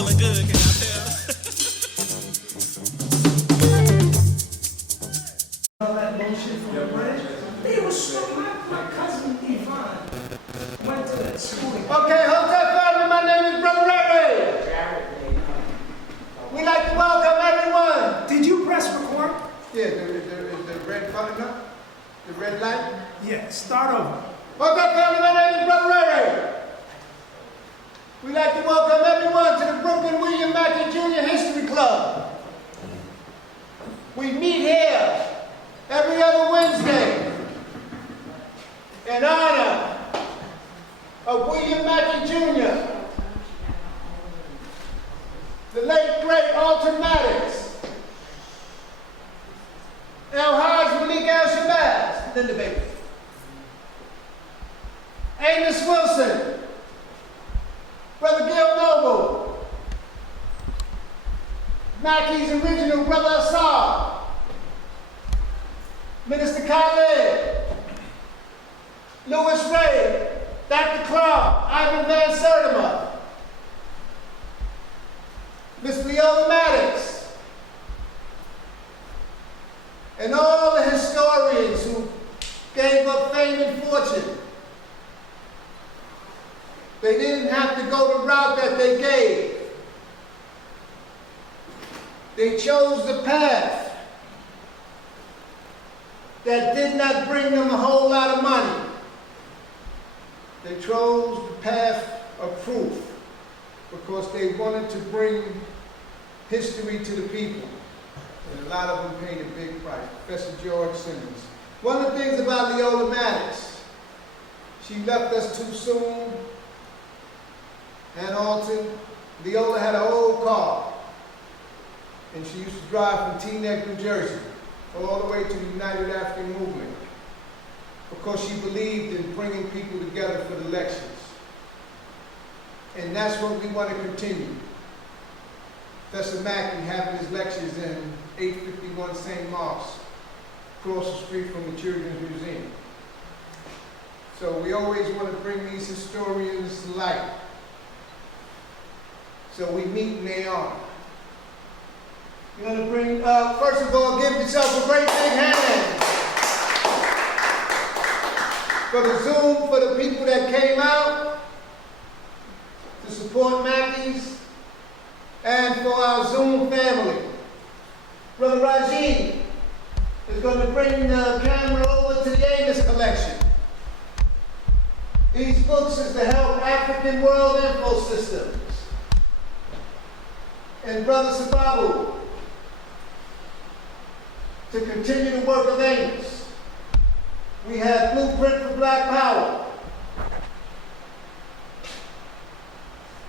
feeling good, can I tell? All that bullshit from the bridge. They were so my cousin Yvonne went to that school. Okay, hotel family, my name is Brother Ray. We'd like to welcome everyone. Did you press record? Yeah, is the red button up? The red light? Yeah, start over. Hotel family, my name is Brother Ray. We'd like to welcome everyone to the Brooklyn William Mackey Jr. History Club. We meet here every other Wednesday in honor of William Mackey Jr., the late great Alton Maddox, El Haj Malik El Shabazz, Linda Baker, Amos Wilson, Brother Gil Noble, Mackey's original Brother Assad, Minister Khaled, Louis Ray, Dr. Clark, Ivan Van Sertima, Miss Leola Maddox, and all the historians who gave up fame and fortune. They didn't have to go the route that they gave. They chose the path that did not bring them a whole lot of money. They chose the path of proof because they wanted to bring history to the people. And a lot of them paid a big price. Professor George Simmons. One of the things about Leola Maddox, she left us too soon. And Alton, Leola had an old car. And she used to drive from Teaneck, New Jersey, all the way to the United African Movement, because she believed in bringing people together for the lectures. And that's what we want to continue. Professor Mackey having his lectures in 851 St. Mark's, across the street from the Children's Museum. So we always want to bring these historians to light. So we meet in their honor. You're going to bring, first of all, give yourself a great big hand for the Zoom, for the people that came out to support Mackey's, and for our Zoom family. Brother Rajiv is going to bring the camera over to the Amos collection. These books is to help African World Info Systems. And Brother Sababu to continue the work of Amos. We have Blueprint for Black Power,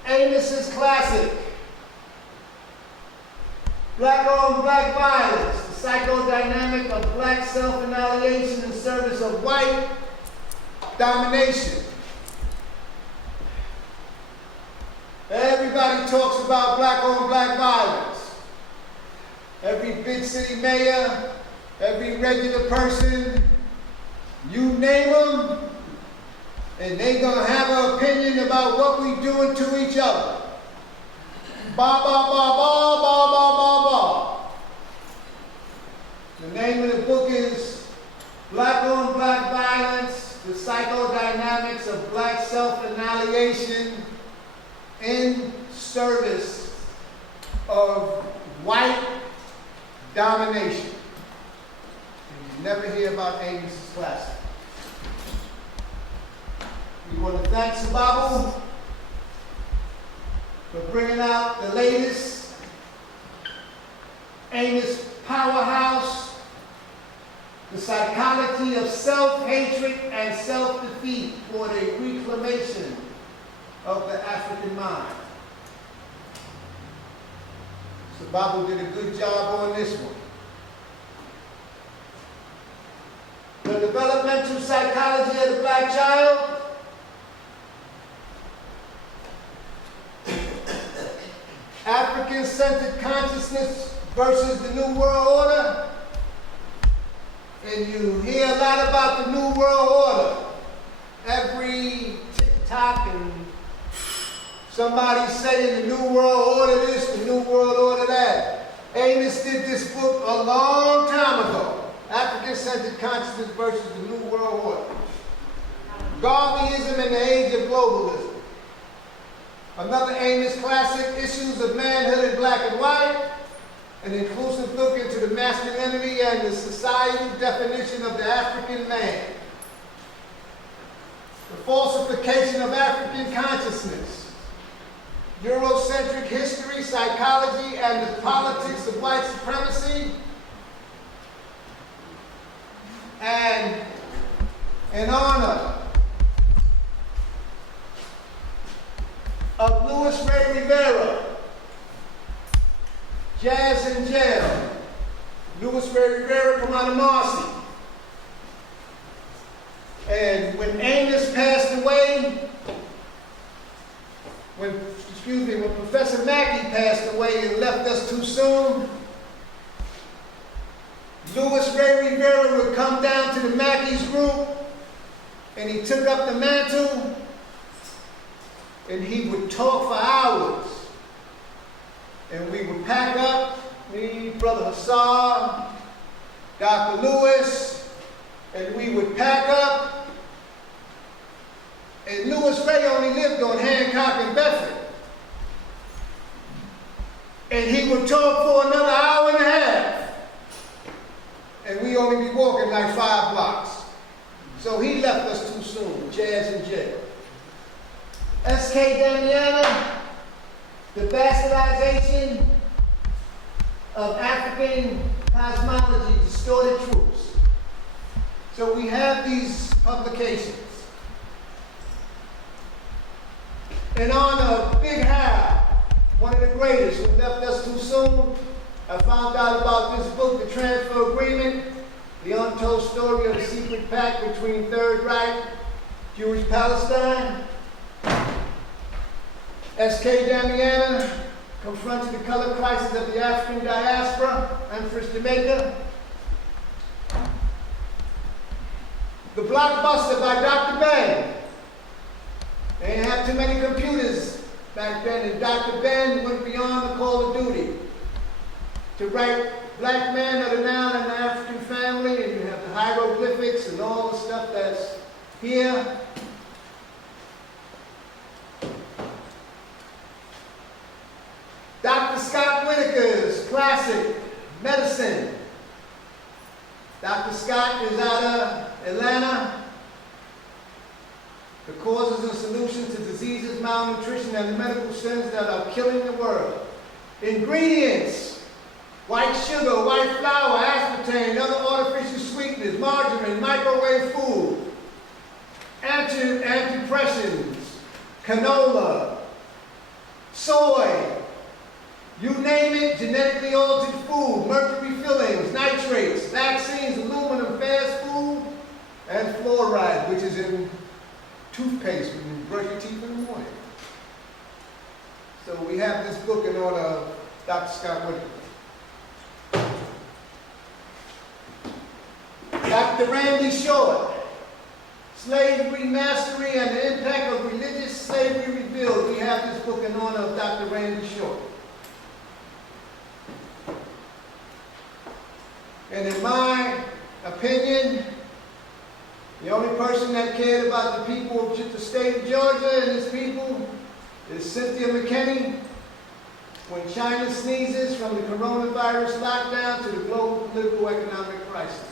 Amos's Classic, Black on Black Violence, the psychodynamic of black self-annihilation in service of white domination. Everybody talks about black on black violence. Every big city mayor, every regular person, you name them, and they're going to have an opinion about what we're doing to each other. Ba, ba, ba, ba, ba, ba, ba, ba. The name of the book is Black on Black Violence, the Psychodynamics of Black Self-Annihilation in Service of White Domination. And you never hear about Amos's Classic. We want to thank Sababu for bringing out the latest Amos Powerhouse, The Psychology of Self-Hatred and Self-Defeat for the Reclamation of the African Mind. Sababu did a good job on this one. The developmental psychology of the black child. African-centered consciousness versus the New World Order. And you hear a lot about the New World Order. Every TikTok and Somebody saying the New World Order this, the New World Order that. Amos did this book a long time ago. African-centered consciousness versus the New World Order. Garveyism in the age of globalism. Another Amos classic, Issues of Manhood in Black and White. An inclusive look into the masculinity and the societal definition of the African man. The falsification of African consciousness. Eurocentric history, psychology, and the politics of white supremacy. And in honor of Louis Ray Rivera, Jazz in Jail. Louis Ray Rivera from out of Marcy. And when Amos passed away, when Professor Mackey passed away and left us too soon, Louis Ray Rivera would come down to the Mackey's group and he took up the mantle and he would talk for hours. And we would pack up, me, Brother Hassan, Dr. Lewis, and we would pack up. And Louis Ray only lived on Hancock and Bedford. And he would talk for another hour and a half. And we only be walking like 5 blocks. So he left us too soon, Jazz in Jail. S.K. Damiana, the bastardization of African cosmology, distorted truths. So we have these publications. In honor of Big Hal, one of the greatest who left us too soon, I found out about this book, The Transfer Agreement, the untold story of the secret pact between Third Reich, Jewish Palestine. S.K. Damiana confronted the color crisis of the African diaspora and First Jamaica. The Blockbuster by Dr. Ben. They didn't have too many computers back then, and Dr. Ben went beyond the call of duty to write black man of the noun in the African family, and you have the hieroglyphics and all the stuff that's here. Dr. Scott Whitaker's classic, Medicine. Dr. Scott is out of Atlanta. The causes and solutions to diseases, malnutrition, and the medical sins that are killing the world. Ingredients: white sugar, white flour, aspartame, other artificial sweeteners, margarine, microwave food, antidepressants, canola, soy, you name it, genetically altered food, mercury fillings, nitrates, vaccines, aluminum, fast food, and fluoride, which is in toothpaste when you brush your teeth in the morning. So we have this book in honor of Dr. Scott Whitaker. Dr. Randy Short, Slavery, Mastery, and the Impact of Religious Slavery Revealed. We have this book in honor of Dr. Randy Short. And in my opinion, the only person that cared about the people of the state of Georgia and its people is Cynthia McKinney. When China sneezes, from the coronavirus lockdown to the global political economic crisis.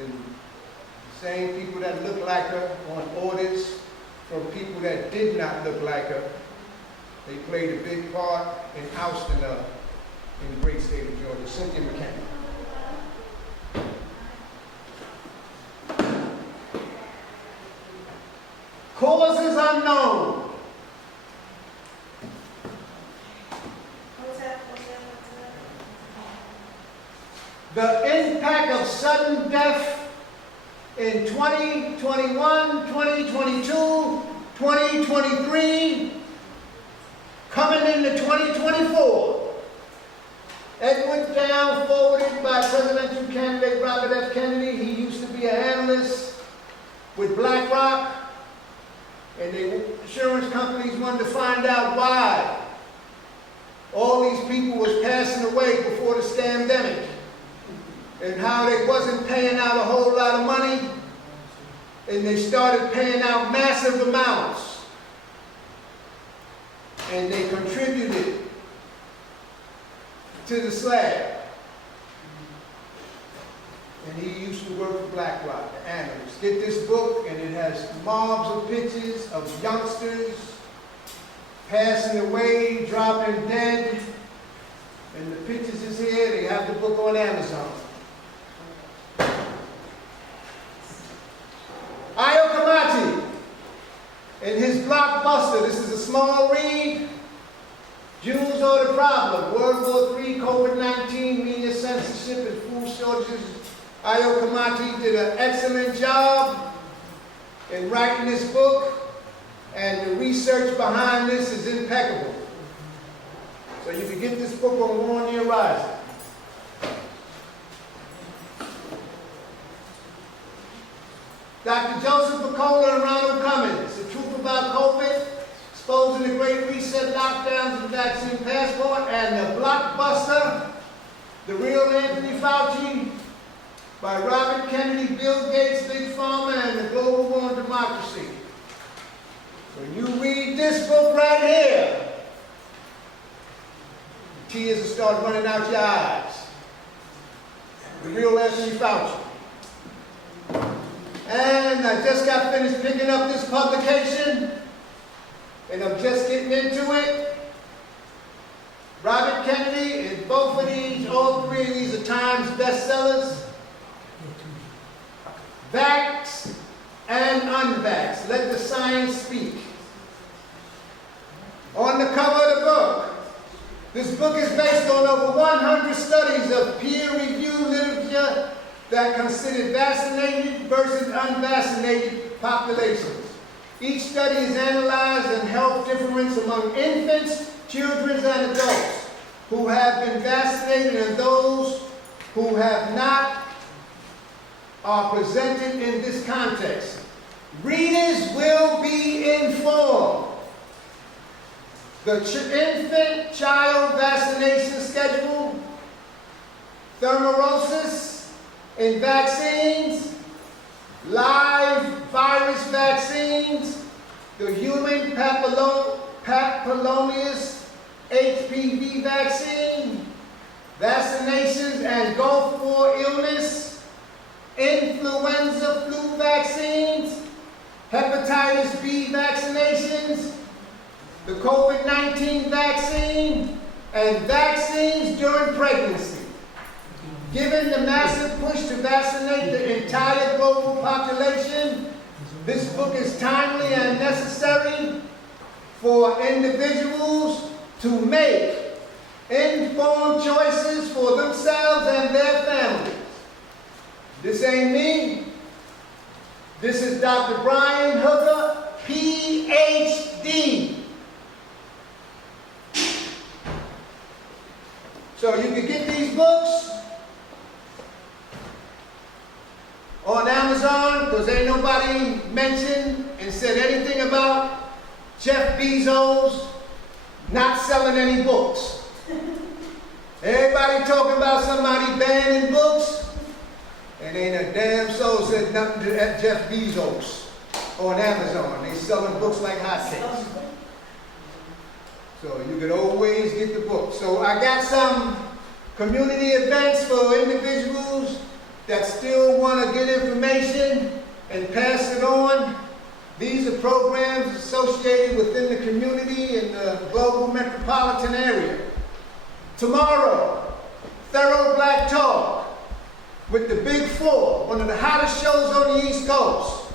And the same people that look like her on audits from people that did not look like her, they played a big part in ousting her in the great state of Georgia. Cynthia McKinney. Causes unknown. The impact of sudden death in 2021, 2022, 2023, coming into 2024. Edward Down, forwarded by presidential candidate Robert F. Kennedy. He used to be an analyst with BlackRock, and they insurance companies wanted to find out why all these people was passing away before the scamdemic, and how they wasn't paying out a whole lot of money, and they started paying out massive amounts, and they contributed to the slab. And he used to work for BlackRock, the analyst. Get this book, and it has mobs of pictures of youngsters passing away, dropping dead, and the pictures is here. They have the book on Amazon. Io Kamati, in his blockbuster, this is a small read, Jews are the problem, World War III, COVID-19, media censorship and food shortages. Io Kamati did an excellent job in writing this book, and the research behind this is impeccable. So you can get this book on War on the Horizon. Dr. Joseph Bacola and Ronald Cummins, The Truth About COVID, Exposing the Great Reset, Lockdowns, and Vaccine Passport, and the blockbuster, The Real Anthony Fauci, by Robert Kennedy, Bill Gates, Big Pharma, and the Global War on Democracy. When you read this book right here, the tears will start running out your eyes. The Real Anthony Fauci. And I just got finished picking up this publication, and I'm just getting into it. Robert Kennedy, and both of these, all three of these are Times bestsellers. Vax and unvax, let the science speak. On the cover of the book, this book is based on over 100 studies of peer-reviewed literature that considered vaccinated versus unvaccinated populations. Each study is analyzed and health difference among infants, children, and adults who have been vaccinated and those who have not are presented in this context. Readers will be informed. The infant-child vaccination schedule, thermosis in vaccines, live virus vaccines, the human papillomavirus HPV vaccine, vaccinations and Gulf War illness, influenza flu vaccines, hepatitis B vaccinations, the COVID-19 vaccine, and vaccines during pregnancy. Given the massive push to vaccinate the entire global population, this book is timely and necessary for individuals to make informed choices for themselves and their families. This ain't me. This is Dr. Brian Hooker, PhD. So you can get these books on Amazon, because ain't nobody mentioned and said anything about Jeff Bezos not selling any books. Everybody talking about somebody banning books, and ain't a damn soul said nothing to Jeff Bezos on Amazon. They selling books like hotcakes. So you could always get the book. So I got some community events for individuals that still want to get information and pass it on. These are programs associated within the community in the global metropolitan area. Tomorrow, Thorough Black Talk with the Big Four, one of the hottest shows on the East Coast.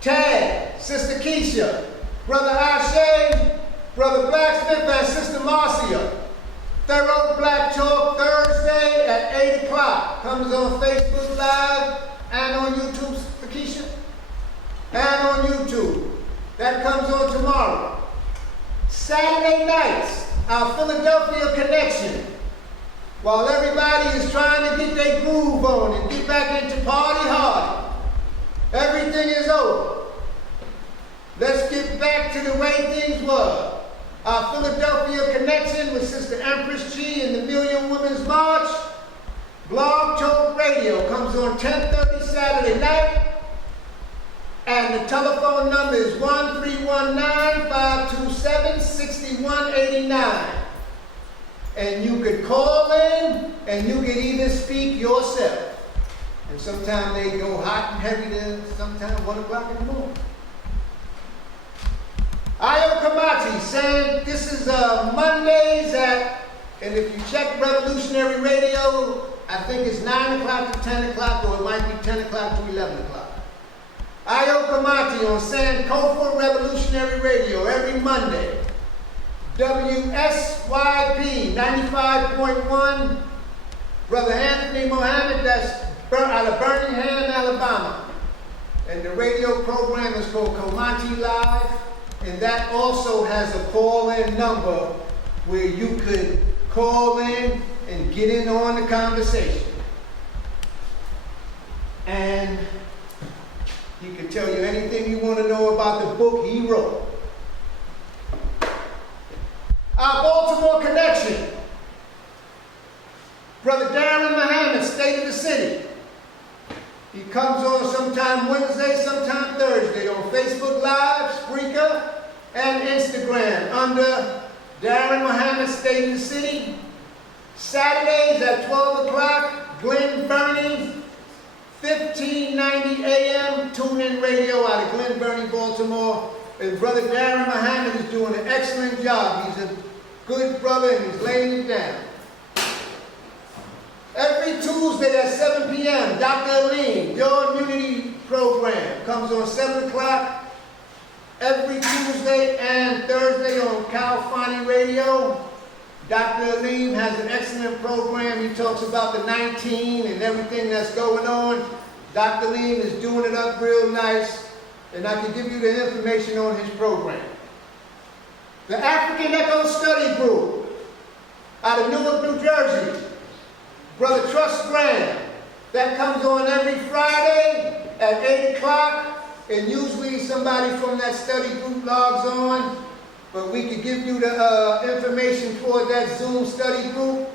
Tad, Sister Keisha, Brother Ashe, Brother Blacksmith, and Sister Marcia. Thorough Black Talk Thursday at 8 o'clock. Comes on Facebook Live and on YouTube, Sister Keisha. And on YouTube. That comes on tomorrow. Saturday nights, our Philadelphia connection. While everybody is trying to get their groove on and get back into party hard, everything is over. Let's get back back to the way things were. Our Philadelphia connection with Sister Empress G and the Million Women's March. Blog Talk Radio comes on 10:30 Saturday night. And the telephone number is 1-319-527-6189. And you could call in and you could even speak yourself. And sometimes they go hot and heavy to sometimes 1 o'clock in the morning. Ayo Kamati saying this is Mondays and if you check Revolutionary Radio, I think it's 9 o'clock to 10 o'clock, or it might be 10 o'clock to 11 o'clock. Ayo Kamati on Sankofa Revolutionary Radio every Monday. WSYP 95.1. Brother Anthony Mohammed, that's out of Birmingham, Alabama. And the radio program is called Komati Live. And that also has a call-in number where you could call in and get in on the conversation. And he can tell you anything you want to know about the book he wrote. Our Baltimore connection. Brother Darren Muhammad, State of the City. He comes on sometime Wednesday, sometime Thursday on Facebook Live, Spreaker, and Instagram under Darren Muhammad, State of the City. Saturdays at 12 o'clock, Glen Burnie, 1590 AM, tune-in radio out of Glen Burnie, Baltimore. And Brother Darren Muhammad is doing an excellent job. He's a good brother and he's laying it down. Every Tuesday at 7 p.m., Dr. Aline, your immunity program, comes on 7 o'clock. Every Tuesday and Thursday on California Radio. Dr. Aline has an excellent program. He talks about the 19 and everything that's going on. Dr. Aline is doing it up real nice, and I can give you the information on his program. The African Echo Study Group out of Newark, New Jersey. Brother Trust Graham. That comes on every Friday at 8 o'clock, and usually somebody from that study group logs on, but we could give you the information for that Zoom study group.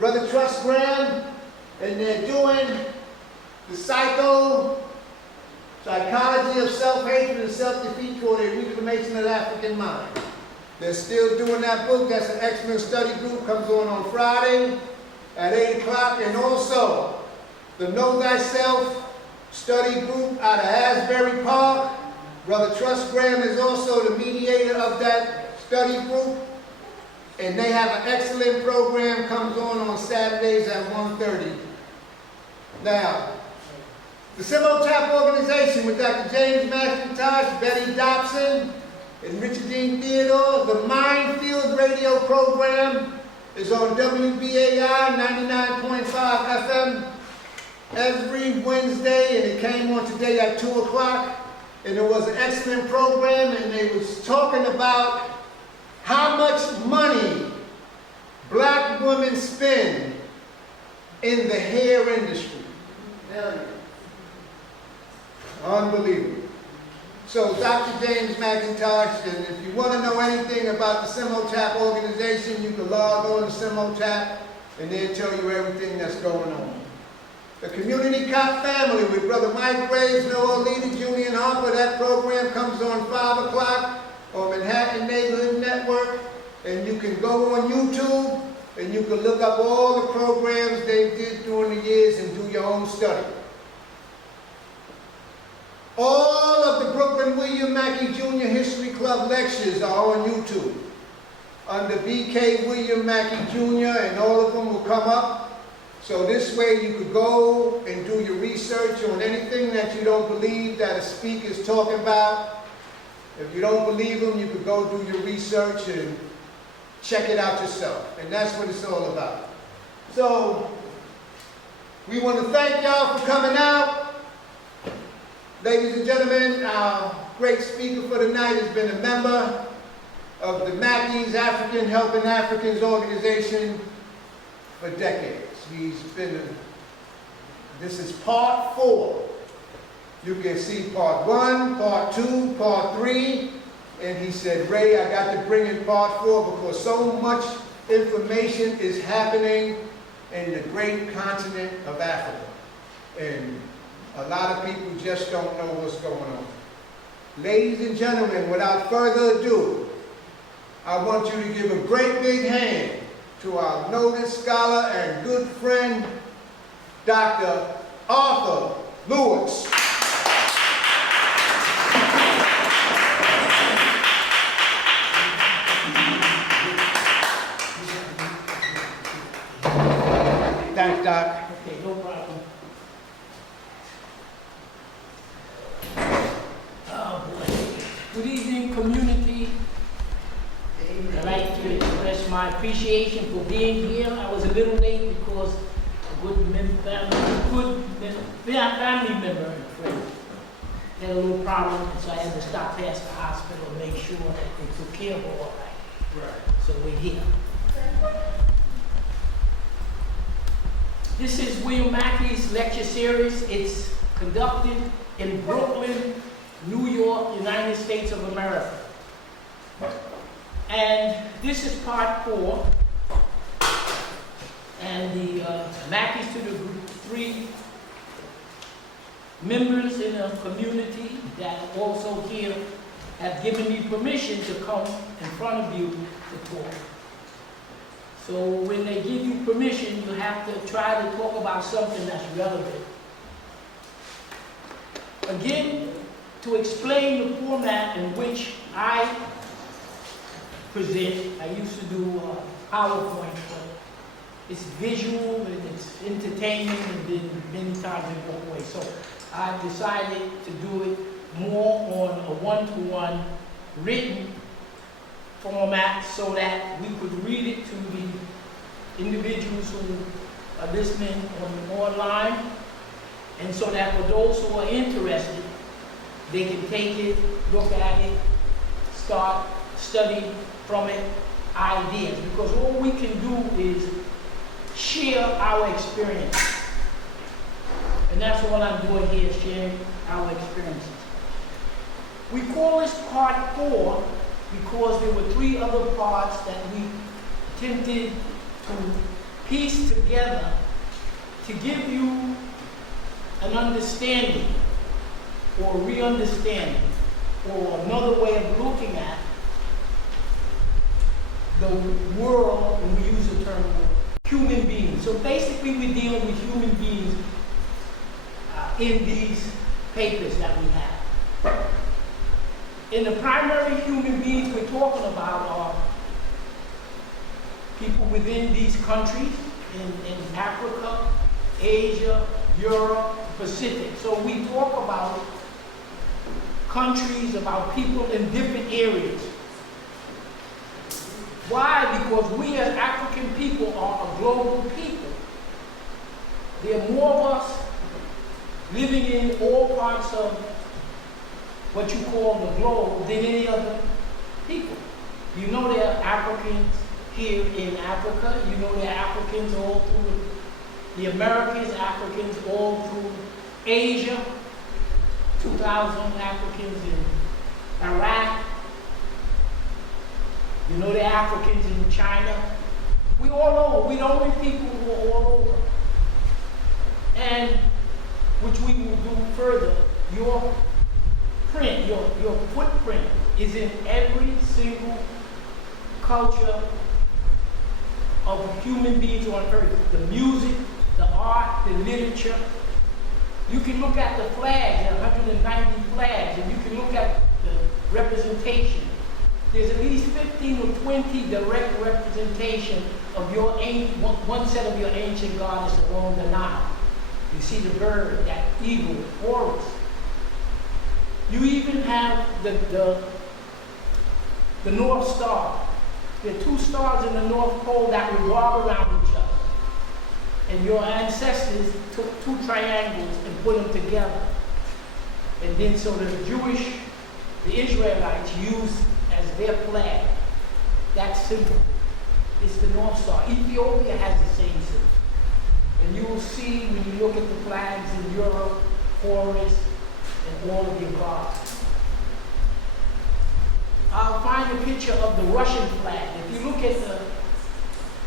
Brother Trust Graham, and they're doing the psychology of self-hatred and self-defeat for the reclamation of the African mind. They're still doing that book. That's an excellent study group. Comes on Friday at 8 o'clock. And also, the Know Thyself study group out of Asbury Park. Brother Trust Graham is also the mediator of that study group. And they have an excellent program. Comes on Saturdays at 1:30. Now, the Simotap organization with Dr. James McIntosh, Betty Dobson, and Richard Dean Theodore. The Minefield radio program is on WBAI 99.5 FM every Wednesday, and it came on today at 2 o'clock. And it was an excellent program, and they was talking about how much money black women spend in the hair industry. Unbelievable. So Dr. James McIntosh, and if you want to know anything about the Simotap organization, you can log on to Simotap and they'll tell you everything that's going on. The Community Cop Family with Brother Mike Graves, Noah Leader, Julian Harper. That program comes on 5 o'clock on Manhattan Neighborhood Network. And you can go on YouTube and you can look up all the programs they did during the years and do your own study. All of the Brooklyn William Mackey Jr. History Club lectures are on YouTube under B.K. William Mackey Jr. and all of them will come up. So this way you could go and do your research on anything that you don't believe that a speaker is talking about. If you don't believe them, you could go do your research and check it out yourself. And that's what it's all about. So we want to thank y'all for coming out. Ladies and gentlemen, our great speaker for tonight has been a member of the Mackey's African Helping Africans organization for decades. He's been, this is part 4. You can see part 1, part 2, part 3, and he said, Ray, I got to bring in part 4 because so much information is happening in the great continent of Africa. And a lot of people just don't know what's going on. Ladies and gentlemen, without further ado, I want you to give a great big hand to our noted scholar and good friend, Dr. Arthur Lewis. Thanks, Doc. Okay, no problem. Oh, boy. Good evening, community. I'd like to express my appreciation for being here. I was a little late because a good family member and friend had a little problem, so I had to stop past the hospital and make sure that they took care of her all right. Right. So we're here. This is William Mackey's lecture series. It's conducted in Brooklyn, New York, United States of America. And this is part 4. And the Mackeys to the group, 3 members in a community that also here have given me permission to come in front of you to talk. So when they give you permission, you have to try to talk about something that's relevant. Again, to explain the format in which I present, I used to do PowerPoint, but it's visual and it's entertaining, and then many times it goes away. So I've decided to do it more on a one-to-one written format so that we could read it to the individuals who are listening online, and so that for those who are interested, they can take it, look at it, start study from it, ideas, because all we can do is share our experience. And that's what I'm doing here, sharing our experiences. We call this part 4 because there were 3 other parts that we attempted to piece together to give you an understanding or re-understanding or another way of looking at the world when we use the term human beings. So basically we're dealing with human beings in these papers that we have. In the primary human beings we're talking about are people within these countries, in Africa, Asia, Europe, Pacific. So we talk about countries, about people in different areas. Why? Because we as African people are a global people. There are more of us living in all parts of what you call the globe than any other people. You know there are Africans here in Africa. You know there are Africans all through the Americas, Africans all through Asia, 2,000 Africans in Iraq. You know there are Africans in China. We all over. We're the only people who are all over. And which we will do further. Your print, your footprint is in every single culture of human beings on earth. The music, the art, the literature. You can look at the flags, there are 190 flags, and you can look at the representation. There's at least 15 or 20 direct representation of your one set of your ancient goddess along the Nile. You see the bird, that eagle, Horus. You even have the North Star. There are 2 stars in the North Pole that revolve around each other. And your ancestors took 2 triangles and put them together. And then so the Israelites used as their flag that symbol. It's the North Star. Ethiopia has the same symbol. And you will see when you look at the flags in Europe, Horus, and all of your gods. find a picture of the Russian flag. If you look at the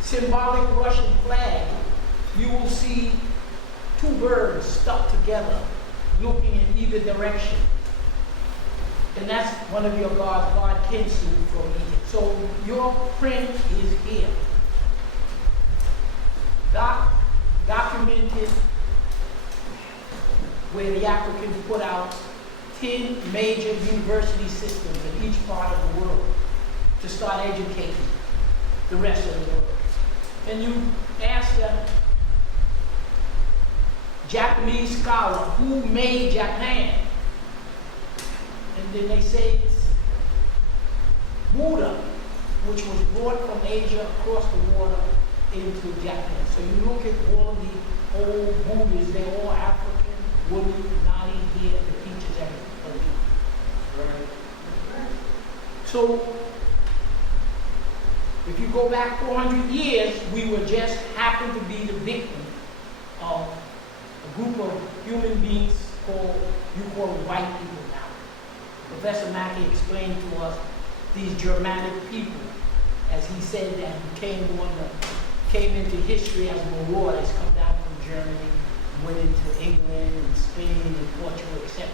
symbolic Russian flag, you will see two birds stuck together, looking in either direction. And that's one of your gods, God Kinsu from Egypt. So your print is here. Documented where the Africans put out 10 major university systems in each part of the world to start educating the rest of the world. And you ask a Japanese scholar who made Japan, and then they say it's Buddha, which was brought from Asia across the water into Japan. So you look at all of the old Buddhas, they're all African, woolly, knotty hair, the features, everything. Right. So if you go back 400 years, we were just happened to be the victim of a group of human beings called, you call them white people now. Professor Mackey explained to us these Germanic people, as he said that he came into history as marauders, come down from Germany, went into England and Spain and Portugal, etc.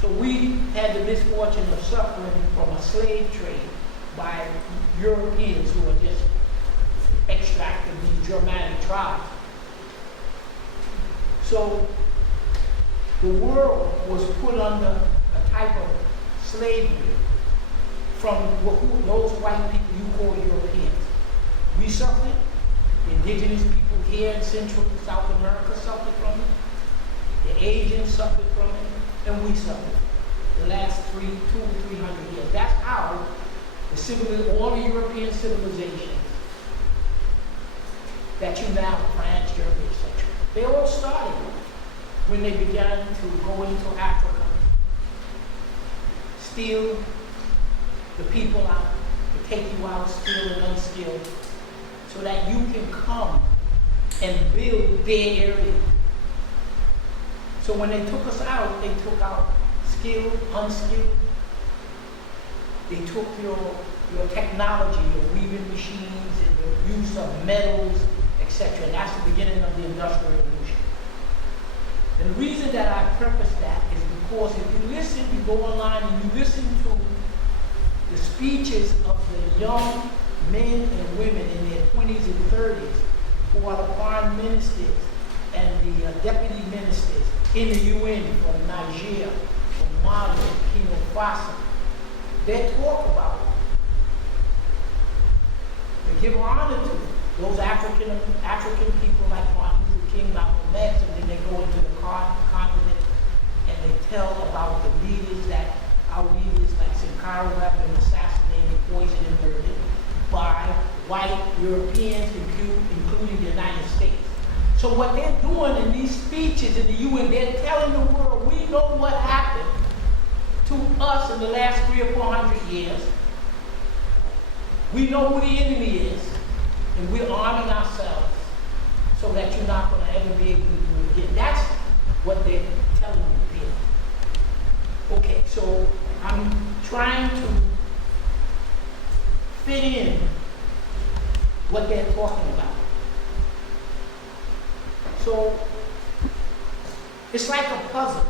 So we had the misfortune of suffering from a slave trade by Europeans who were just extracted these Germanic tribes. So the world was put under a type of slavery from those white people you call Europeans. We suffered. Indigenous people here in Central and South America suffered from it. The Asians suffered from it, and we suffered the last 200 or 300 years. That's how all the European civilizations that you now, France, Germany, etc., they all started when they began to go into Africa, steal the people out, to take you out, skilled and unskilled, so that you can come and build their area. So when they took us out, they took out skilled, unskilled. They took your technology, your weaving machines, and your use of metals, etc. And that's the beginning of the Industrial Revolution. And the reason that I preface that is because if you listen, you go online and you listen to the speeches of the young men and women in their 20s and 30s who are the foreign ministers and the deputy ministers in the UN from Niger, from Mali, Burkina Faso. They talk about it. They give honor to those African people like Martin Luther King, Malcolm X, and then they go into the continent and they tell about the leaders that our leaders like Sankara have been assassinated, poisoned, and murdered by white Europeans, including the United States. So what they're doing in these speeches in the UN, they're telling the world, we know what happened to us in the last 300 or 400 years. We know who the enemy is, and we're arming ourselves so that you're not going to ever be able to do it again. That's what they're telling you here. Okay, so I'm trying to fit in what they're talking about. So it's like a puzzle.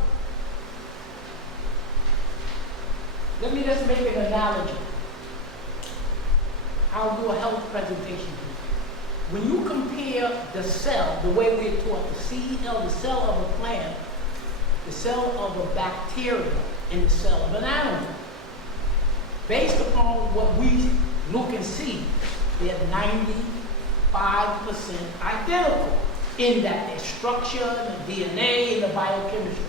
Let me just make an analogy. I'll do a health presentation here. When you compare the cell, the way we're taught, the cell, the cell of a plant, the cell of a bacteria, and the cell of an animal, based upon what we look and see, they're 95% identical in that their structure, the DNA, and the biochemistry.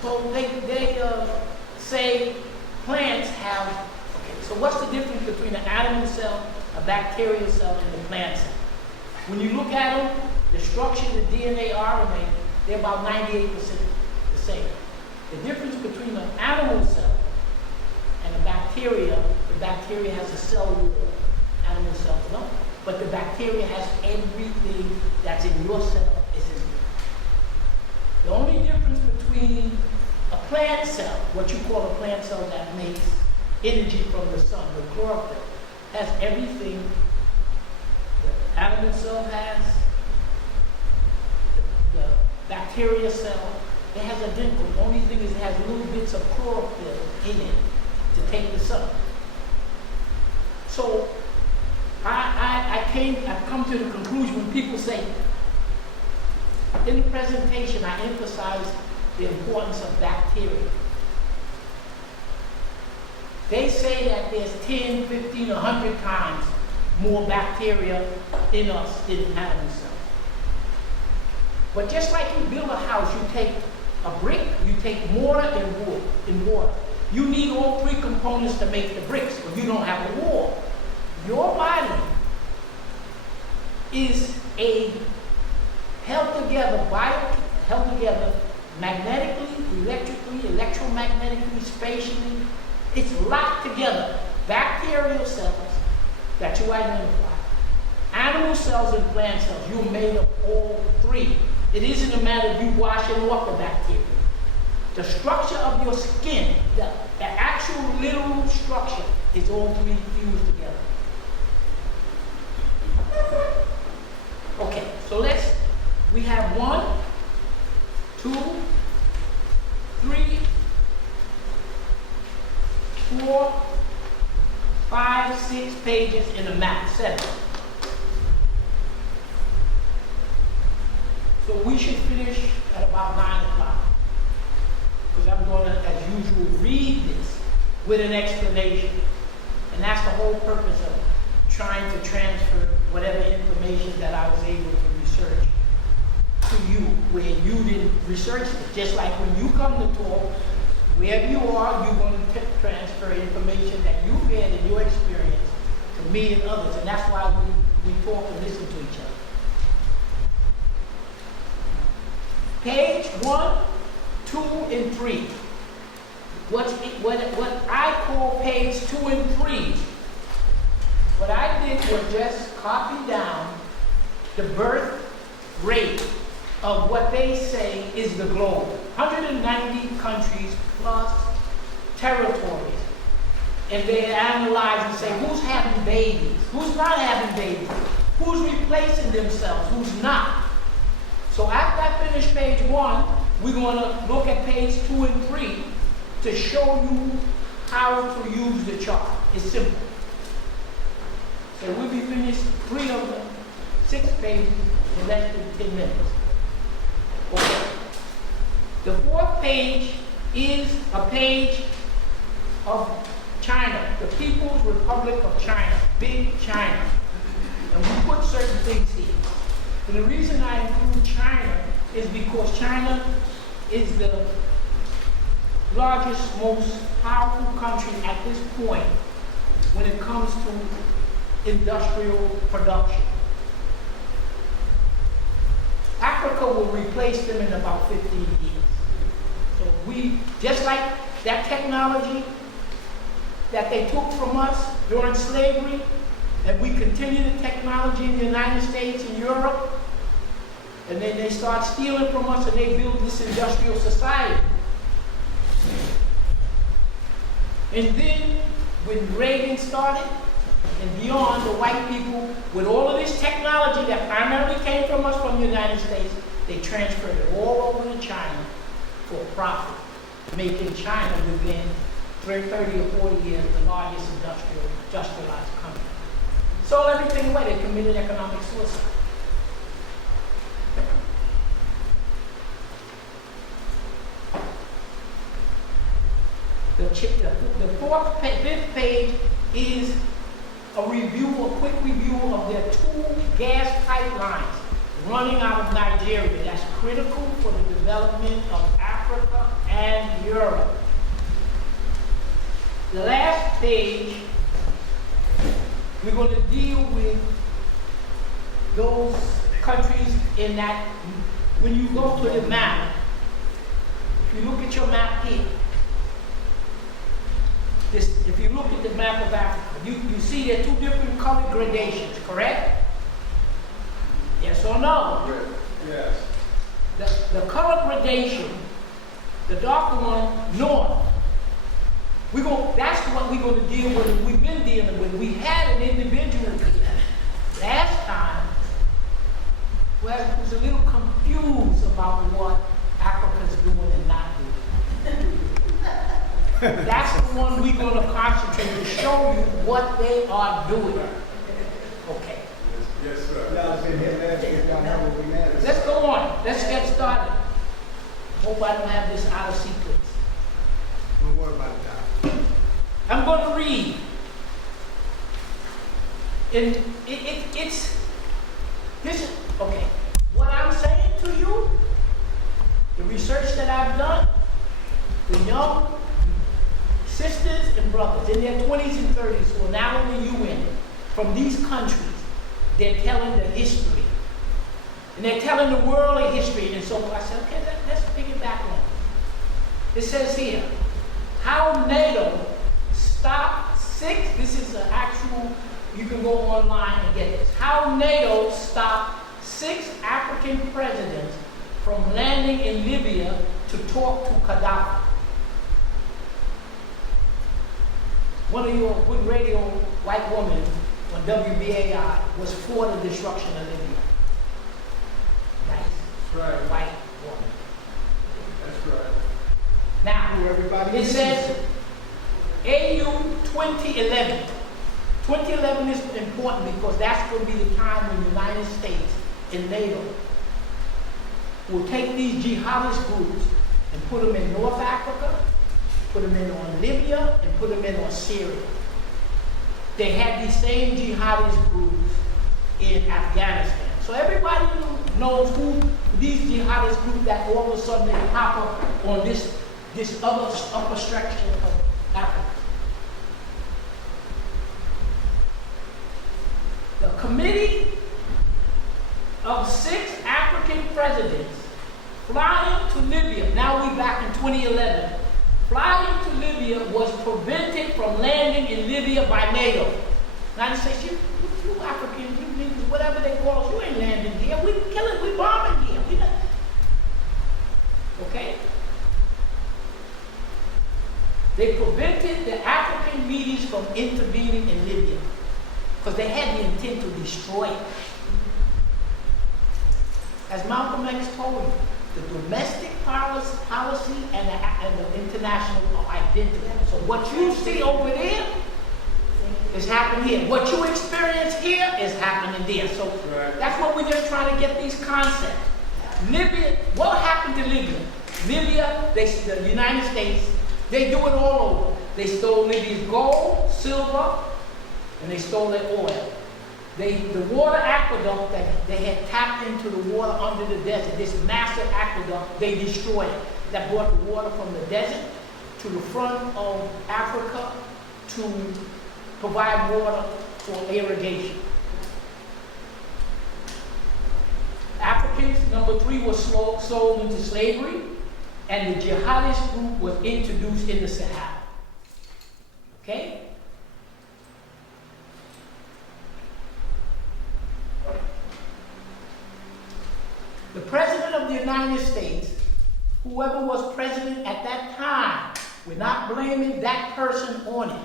So they say plants have, okay, so what's the difference between an animal cell, a bacterial cell, and the plant cell? When you look at them, the structure, the DNA, RNA, they're about 98% the same. The difference between an animal cell and a bacteria, the bacteria has a cell wall, animal cells don't. But the bacteria has everything that's in your cell is in you. The only difference between a plant cell, what you call a plant cell that makes energy from the sun. The chlorophyll has everything the animal cell has, the bacteria cell. It has identical. The only thing is it has little bits of chlorophyll in it to take the sun. So I've come to the conclusion when people say, in the presentation, I emphasize the importance of bacteria. They say that there's 10, 15, 100 times more bacteria in us than in animal cells. But just like you build a house, you take a brick, you take mortar and wood and water. You need all three components to make the bricks, but you don't have a wall. Your body is a held together magnetically, electrically, electromagnetically, spatially. It's locked together. Bacterial cells that you identify, animal cells and plant cells, you're made of all three. It isn't a matter of you washing off the bacteria. The structure of your skin, the actual literal structure, is all three fused together. Okay, so we have 1, 2, 3, 4, 5, 6 pages in the map, 7. So we should finish at about 9 o'clock. Because I'm going to, as usual, read this with an explanation. And that's the whole purpose of trying to transfer whatever information that I was able to research to you, where you didn't research it. Just like when you come to talk, wherever you are, you're going to transfer information that you've had in your experience to me and others. And that's why we talk and listen to each other. Page 1, 2, and 3. What I call page 2 and 3, what I did was just copy down the birth rate of what they say is the globe. 190 countries plus territories. And they analyze and say, who's having babies? Who's not having babies? Who's replacing themselves? Who's not? So after I finish page 1, we're going to look at page 2 and 3 to show you how to use the chart. It's simple. So we'll be finished 3 of them, 6 pages in less than 10 minutes. Okay. The 4th page is a page of China, the People's Republic of China, Big China. And we put certain things here. And the reason I include China is because China is the largest, most powerful country at this point when it comes to industrial production. Africa will replace them in about 15 years. So we, just like that technology that they took from us during slavery, and we continue the technology in the United States and Europe, and then they start stealing from us and they build this industrial society. And then when Reagan started, and beyond, the white people, with all of this technology that primarily came from us from the United States, they transferred it all over to China for profit, making China within 30 or 40 years the largest industrialized country. Sold everything away. They committed economic suicide. The 5th page is a quick review of their 2 gas pipelines running out of Nigeria. That's critical for the development of Africa and Europe. The last page, we're going to deal with those countries in that, when you go to the map, if you look at your map here, if you look at the map of Africa, you see there are 2 different color gradations, correct? Yes or no? Yes. The color gradation, the darker one, north. That's what we're going That's the one we're going to concentrate to show you what they are doing. Okay. Yes, sir. Y'all been here last year, y'all know what we had. Let's go on. Let's get started. Hope I don't have this out of sequence. Don't worry about that. I'm going to read. And it's this. Okay. What I'm saying to you, the research that I've done, the young sisters and brothers in their 20s and 30s who are now in the UN from these countries, they're telling the history. And they're telling the world a history. And so I said, okay, let's pick it back on. It says here, how NATO stopped this is an actual, you can go online and get this. How NATO stopped 6 African presidents from landing in Libya to talk to Gaddafi. One of your good radio white women on WBAI was for the destruction of Libya. Nice. That's right. White woman. That's right. Now, Everybody it says AU 2011. 2011 is important because that's going to be the time when the United States and NATO will take these jihadist groups and put them in North Africa, put them in on Libya, and put them in on Syria. They had these same jihadist groups in Afghanistan. So everybody knows who these jihadist groups that all of a sudden they pop up on this other upper stretch of Africa. The committee of 6 African presidents flying to Libya, now we're back in 2011, flying to Libya was prevented from landing in Libya by NATO. United States, you Africans, you niggas, whatever they call us, you ain't landing here. We killing, we bombing here. Okay? They prevented the African leaders from intervening in Libya because they had the intent to destroy it. As Malcolm X told you, the domestic policy and the international are identical. So what you see over there is happening here. What you experience here is happening there. So that's what we're just trying to get these concepts. Libya, what happened to Libya? Libya, the United States, they do it all over. They stole Libya's gold, silver, and they stole their oil. The water aqueduct that they had tapped into the water under the desert, this massive aqueduct, they destroyed it. That brought the water from the desert to the front of Africa to provide water for irrigation. Africans, number 3, were sold into slavery, and the jihadist group was introduced in the Sahara. Okay? The President of the United States, whoever was president at that time, we're not blaming that person on it,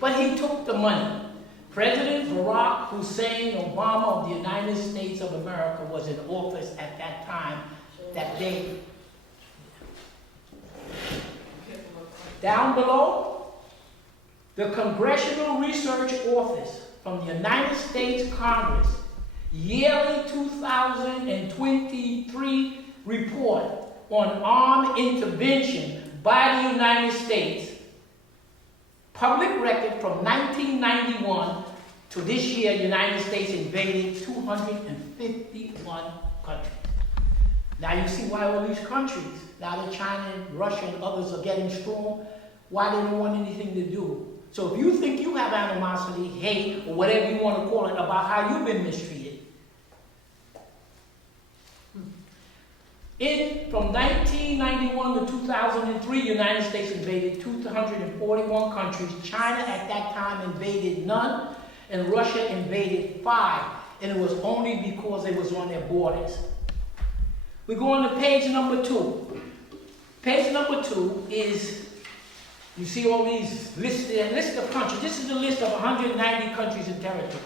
but he took the money. President Barack Hussein Obama of the United States of America was in office at that time, that day. Down below, the Congressional Research Office from the United States Congress yearly 2023 report on armed intervention by the United States, public record from 1991 to this year, United States invaded 251 countries. Now you see why all these countries, now that China and Russia and others are getting strong, why they don't want anything to do. So if you think you have animosity, hate, or whatever you want to call it, about how you've been mistreated, from 1991 to 2003, United States invaded 241 countries. China at that time invaded none, and Russia invaded 5. And it was only because it was on their borders. We go on to page number 2. Page number 2 is, you see all these list of countries. This is the list of 190 countries and territories.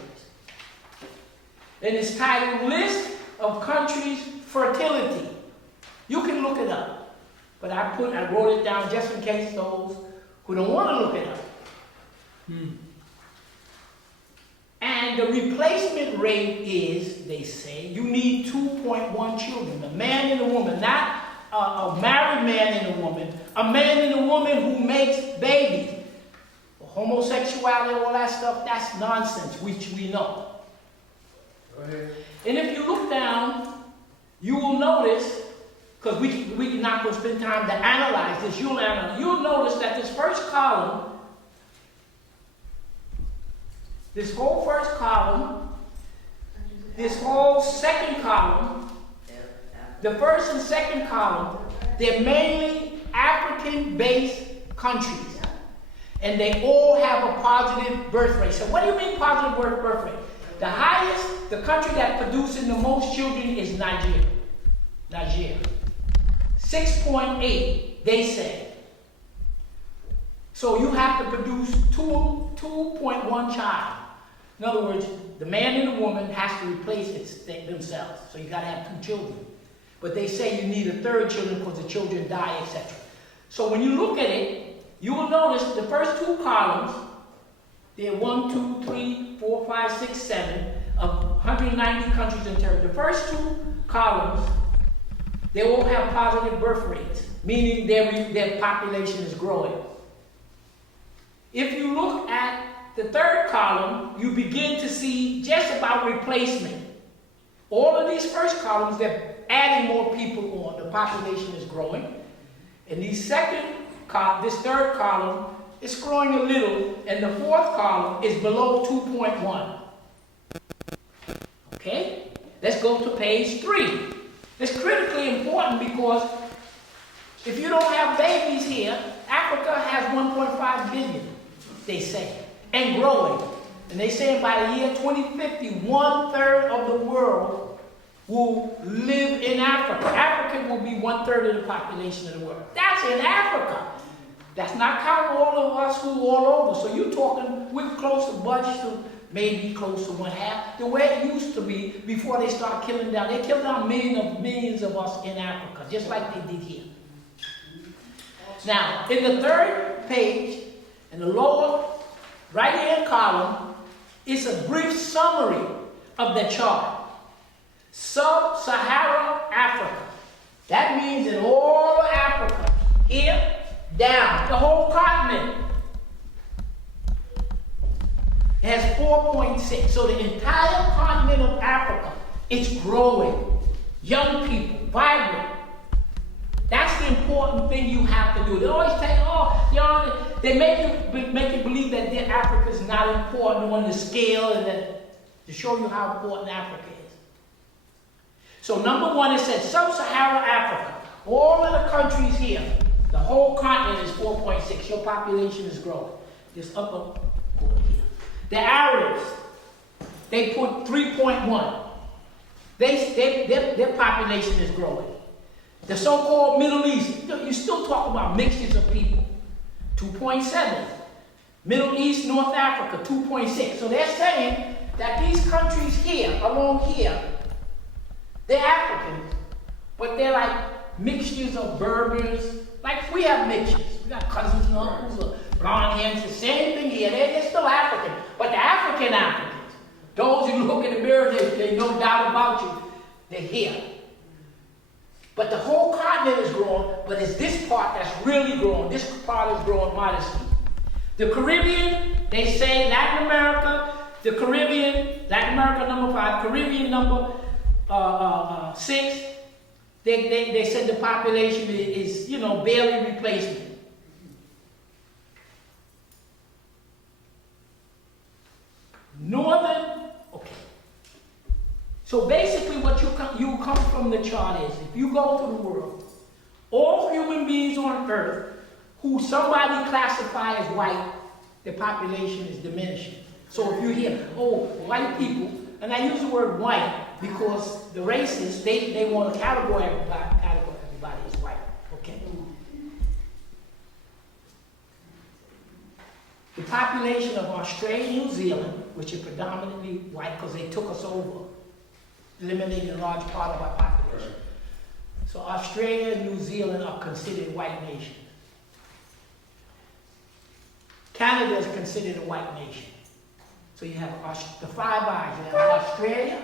And it's titled List of Countries' Fertility. You can look it up, but I wrote it down just in case those who don't want to look it up. And the replacement rate is, they say, you need 2.1 children, a man and a woman, not a married man and a woman, a man and a woman who makes babies. Homosexuality, all that stuff, that's nonsense, which we know. Go ahead. And if you look down, you will notice, because we're not going to spend time to analyze this, you'll notice that this first column, this whole first column, this whole second column, the first and second column, they're mainly African-based countries. And they all have a positive birth rate. So what do you mean positive birth rate? The highest, the country that produces the most children is Niger. 6.8, they say. So you have to produce 2.1 child. In other words, the man and the woman has to replace themselves. So you got to have 2 children. But they say you need a third children because the children die, etc. So when you look at it, you will notice the first 2 columns, they're 1, 2, 3, 4, 5, 6, 7 of 190 countries and territories. The first 2 columns, they all have positive birth rates, meaning their population is growing. If you look at the third column, you begin to see just about replacement. All of these first columns, they're adding more people on. The population is growing. And this third column is growing a little, and the fourth column is below 2.1. Okay? Let's go to page 3. It's critically important because if you don't have babies here, Africa has 1.5 billion, they say, and growing. And they say by the year 2050, 1/3 of the world will live in Africa. Africa will be 1/3 of the population of the world. That's in Africa. That's not counting all of us who are all over. So you're talking, we're close to bunch to maybe close to 1/2. The way it used to be before they start killing down. They killed down millions of us in Africa, just like they did here. Now, in the third page, in the lower right-hand column, is a brief summary of the chart. Sub-Saharan Africa. That means in all of Africa, here, down, the whole continent. It has 4.6. So the entire continent of Africa is growing. Young people, vibrant. That's the important thing you have to do. They always say, they make you believe that Africa is not important on the scale, and to show you how important Africa is. So number 1, it says Sub-Saharan Africa. All of the countries here, the whole continent is 4.6. Your population is growing. This upper corner here. The Arabs, they put 3.1. Their population is growing. The so-called Middle East, you still talk about mixtures of people. 2.7. Middle East, North Africa, 2.6. So they're saying that these countries here, along here, they're Africans, but they're like mixtures of Berbers. Like we have mixtures. We got cousins and uncles, or blonde hens, the same thing here. They're still African. But the Africans, those who look in the mirror, they no doubt about you, they're here. But the whole continent is growing, but it's this part that's really growing. This part is growing modestly. The Caribbean, they say Latin America, Latin America number 5, Caribbean number 6, they said the population is barely replacement. Okay. So basically what you come from the chart is, if you go to the world, all human beings on earth who somebody classifies as white, the population is diminishing. So if you hear, white people, and I use the word white because the racists, they want to categorize everybody as white. Okay. The population of Australia and New Zealand, which are predominantly white because they took us over, eliminating a large part of our population. So Australia and New Zealand are considered white nations. Canada is considered a white nation. So you have the Five Eyes. You have Australia,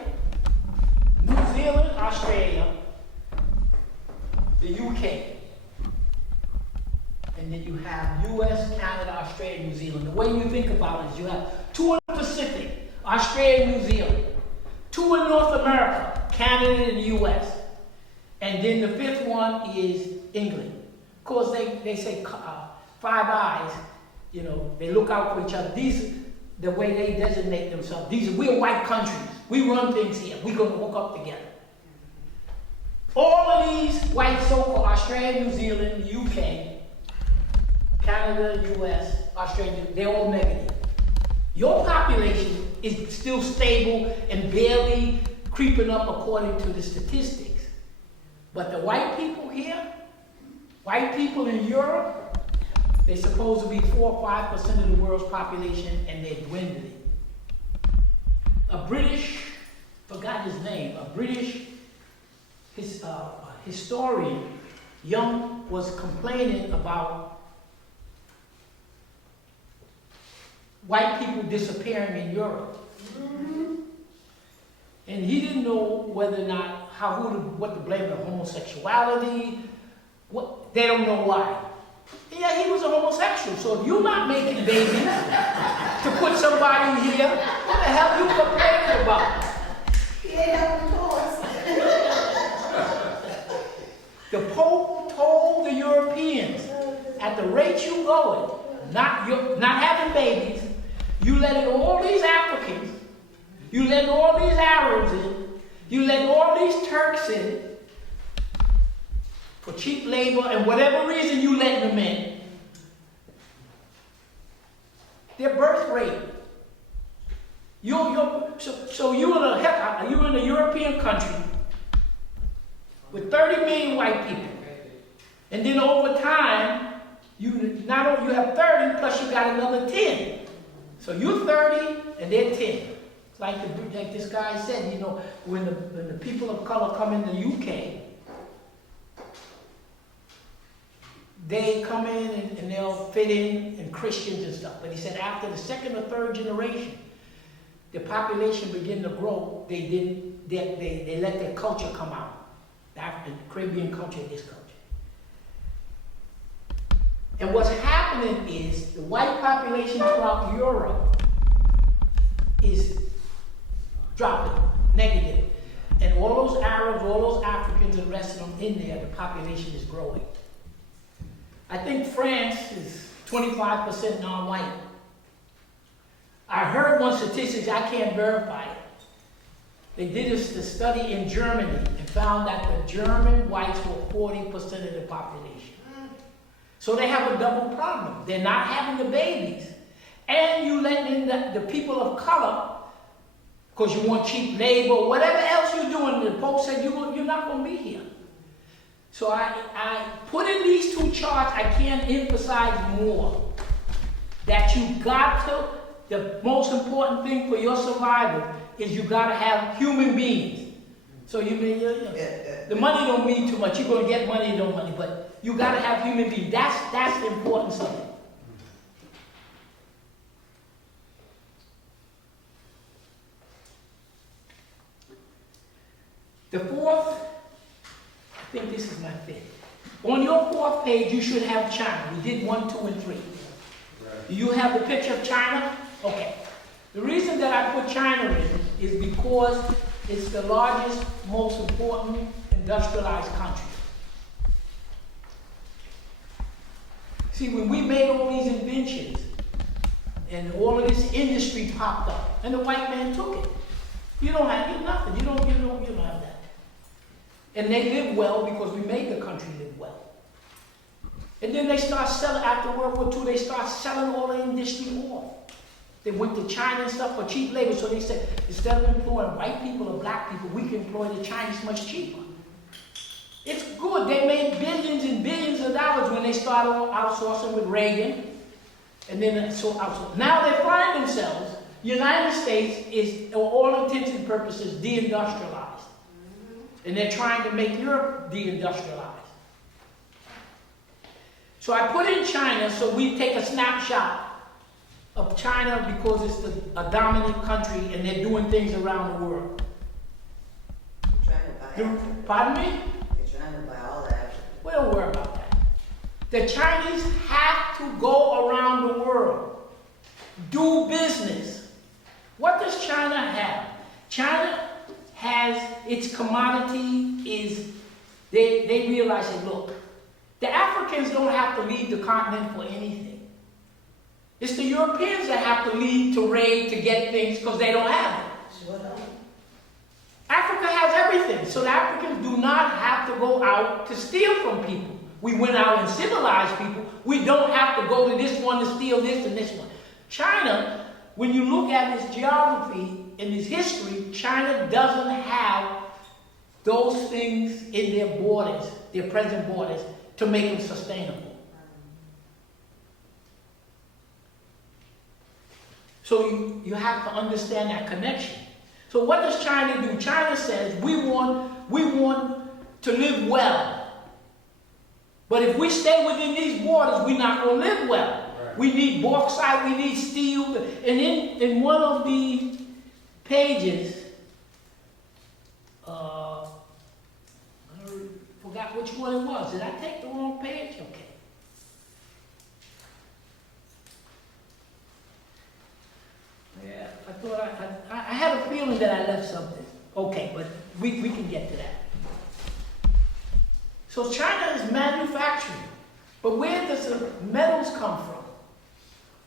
New Zealand, Australia, the UK. And then you have US, Canada, Australia, New Zealand. The way you think about it is you have two in the Pacific, Australia, New Zealand. Two in North America, Canada and the US. And then the fifth one is England. Of course, they say Five Eyes, you know, they look out for each other. These, the way they designate themselves, we're white countries. We run things here. We're going to hook up together. All of these white so-called Australia, New Zealand, the UK, Canada, US, Australia, they're all negative. Your population is still stable and barely creeping up according to the statistics. But the white people here, white people in Europe, they're supposed to be 4 or 5% of the world's population, and they're dwindling. A British, forgot his name, a British historian, Young, was complaining about white people disappearing in Europe. And he didn't know whether or not, what to blame on homosexuality. They don't know why. Yeah, he was a homosexual, so if you're not making babies to put somebody here, what the hell you complaining about? He ain't having a choice. The Pope told the Europeans, at the rate you going, not having babies, you letting all these Africans, you letting all these Arabs in, you letting all these Turks in, for cheap labor, and whatever reason you letting them in, their birth rate. So you're in a European country with 30 million white people, and then over time, you have 30 plus you got another 10. So you're 30 and they're 10. It's like this guy said, you know, when the people of color come in the UK, they come in and they'll fit in, and Christians and stuff. But he said after the second or third generation, the population began to grow. They let their culture come out, the African, Caribbean culture, this culture. And what's happening is the white population throughout Europe is dropping, negative. And all those Arabs, all those Africans, and the rest of them in there, the population is growing. I think France is 25% non-white. I heard one statistics, I can't verify it. They did a study in Germany and found that the German whites were 40% of the population. So they have a double problem. They're not having the babies. And you let in the people of color, because you want cheap labor, whatever else you're doing. The Pope said you're not going to be here. So I put in these two charts, I can't emphasize more, that you got to, the most important thing for your survival is you got to have human beings. So the money don't mean too much. You're going to get money, no money, but you got to have human beings. That's the importance of it. The fourth, I think this is my fifth. On your fourth page, you should have China. We did 1, 2, and 3. Right. Do you have the picture of China? Okay. The reason that I put China in is because it's the largest, most important industrialized country. See, when we made all these inventions and all of this industry popped up, and the white man took it. You don't have nothing. You don't have that. And they live well because we made the country live well. And then they start selling, after World War II, they start selling all the industry off. They went to China and stuff for cheap labor, so they said, instead of employing white people or black people, we can employ the Chinese much cheaper. It's good. They made billions and billions of dollars when they started outsourcing with Reagan. And then now they find themselves, United States is, for all intents and purposes, deindustrialized. And they're trying to make Europe deindustrialized. So I put in China, so we take a snapshot of China because it's a dominant country and they're doing things around the world. They're trying to buy Africa. Pardon me? They're trying to buy all of Africa. We don't worry about that. The Chinese have to go around the world, do business. What does China have? China has its commodity is, they realize that, look, the Africans don't have to leave the continent for anything. It's the Europeans that have to leave to raid to get things because they don't have it. What else? Africa has everything, so the Africans do not have to go out to steal from people. We went out and civilized people. We don't have to go to this one to steal this and this one. China, when you look at its geography and its history, China doesn't have those things in their borders, their present borders, to make them sustainable. So you have to understand that connection. So what does China do? China says, we want to live well. But if we stay within these borders, we're not going to live well. Right. We need bauxite, we need steel. And in one of the pages, I forgot which one it was. Did I take the wrong page? Okay. Yeah, I thought I had a feeling that I left something. Okay, but we can get to that. So China is manufacturing, but where does the metals come from?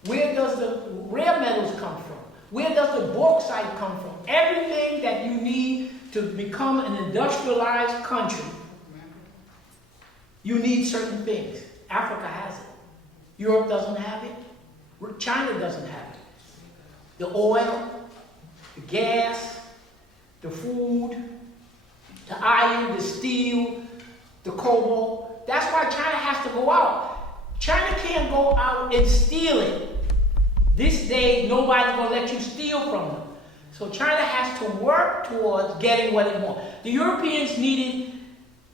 Where does the rare metals come from? Where does the bauxite come from? Everything that you need to become an industrialized country, you need certain things. Africa has it. Europe doesn't have it. China doesn't have it. The oil, the gas, the food, the iron, the steel, the cobalt. That's why China has to go out. China can't go out and steal it. This day, nobody's going to let you steal from them. So China has to work towards getting what it wants. The Europeans needed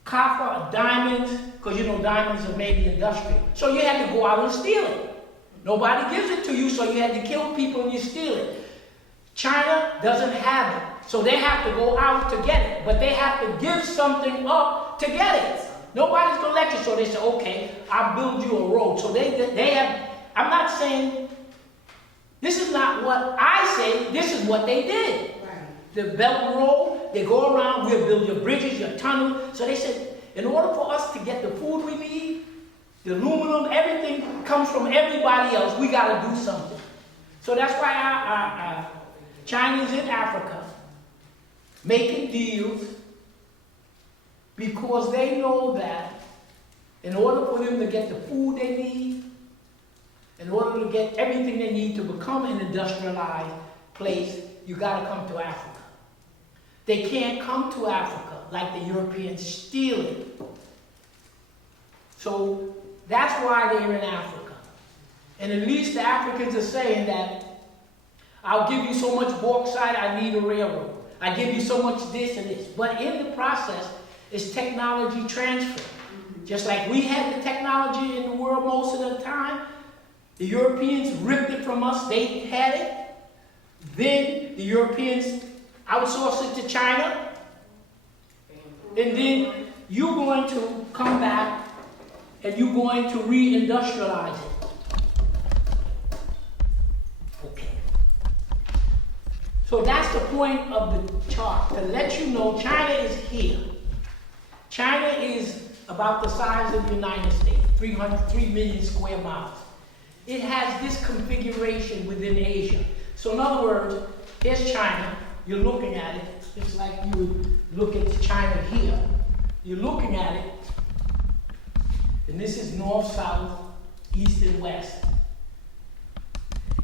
copper, diamonds, because you know diamonds are made industrial. So you had to go out and steal it. Nobody gives it to you, so you had to kill people and you steal it. China doesn't have it. So they have to go out to get it. But they have to give something up to get it. Nobody's going to let you. So they say, okay, I'll build you a road. So they have, I'm not saying, this is not what I say, this is what they did. Right. The Belt and Road, they go around, we'll build your bridges, your tunnels. So they said, in order for us to get the food we need, the aluminum, everything comes from everybody else. We got to do something. So that's why China's in Africa making deals because they know that in order for them to get the food they need, in order to get everything they need to become an industrialized place, you got to come to Africa. They can't come to Africa like the Europeans steal it. So that's why they're in Africa. And at least the Africans are saying that I'll give you so much bauxite, I need a railroad. I give you so much this and this. But in the process, it's technology transfer. Just like we had the technology in the world most of the time, the Europeans ripped it from us, they had it. Then the Europeans outsourced it to China. And then you're going to come back and you're going to reindustrialize it. Okay. So that's the point of the chart, to let you know China is here. China is about the size of the United States, 3 million square miles. It has this configuration within Asia. So in other words, here's China, you're looking at it, it's like you would look at China here. You're looking at it, and this is north, south, east, and west.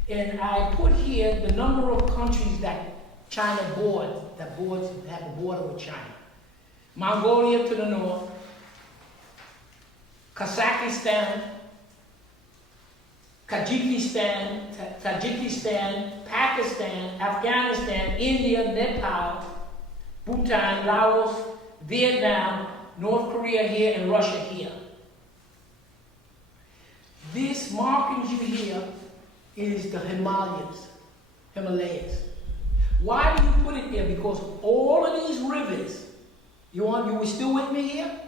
And I put here the number of countries that China boards, that have a border with China. Mongolia to the north, Kazakhstan, Tajikistan, Pakistan, Afghanistan, India, Nepal, Bhutan, Laos, Vietnam, North Korea here, and Russia here. These markings you here is the Himalayas. Why do you put it there? Because all of these rivers, you were still with me here?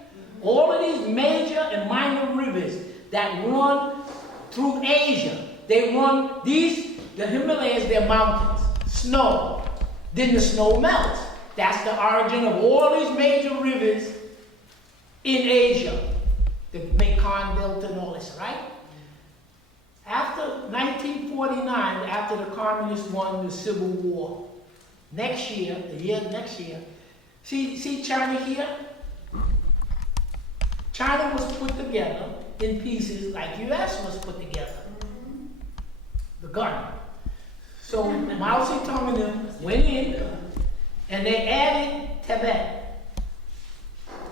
All of these major and minor rivers that run through Asia, the Himalayas, they're mountains, snow. Then the snow melts. That's the origin of all these major rivers in Asia, the Mekong Delta and all this, right? After 1949, after the communists won the Civil War, next year, see China here? China was put together in pieces like US was put together. The gun. So Mao Zedong and them went in and they added Tibet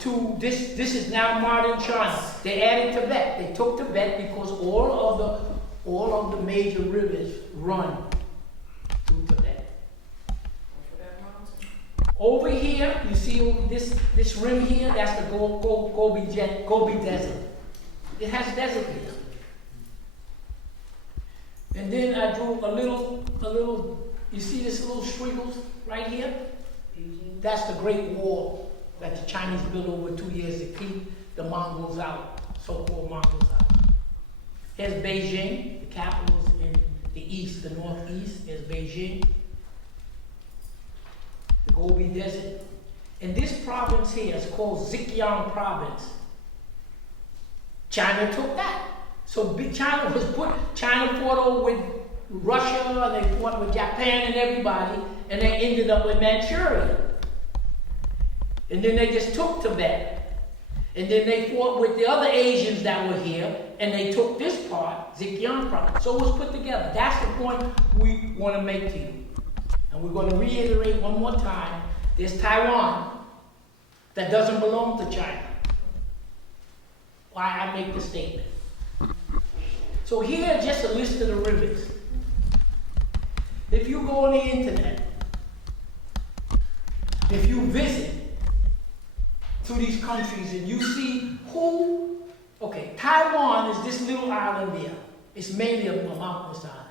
to this. This is now modern China. They added Tibet. They took Tibet because all of the major rivers run through Tibet. Over here, you see this rim here. That's the Gobi Desert. It has desert here. And then I drew a little, you see this little squiggles right here? That's the Great Wall that the Chinese built over 2 years to keep the Mongols out, so-called Mongols out. Here's Beijing, the capital is in the east, the northeast. Here's Beijing, the Gobi Desert. And this province here is called Zhejiang province. China took that. So China fought over with Russia, and they fought with Japan and everybody, and they ended up with Manchuria. And then they just took Tibet. And then they fought with the other Asians that were here, and they took this part, Zhejiang province. So it was put together. That's the point we want to make to you. And we're going to reiterate one more time. There's Taiwan that doesn't belong to China. Why I make the statement. So here is just a list of the rivers. If you go on the internet, if you visit to these countries and you see Taiwan is this little island there. It's mainly a mountainous island.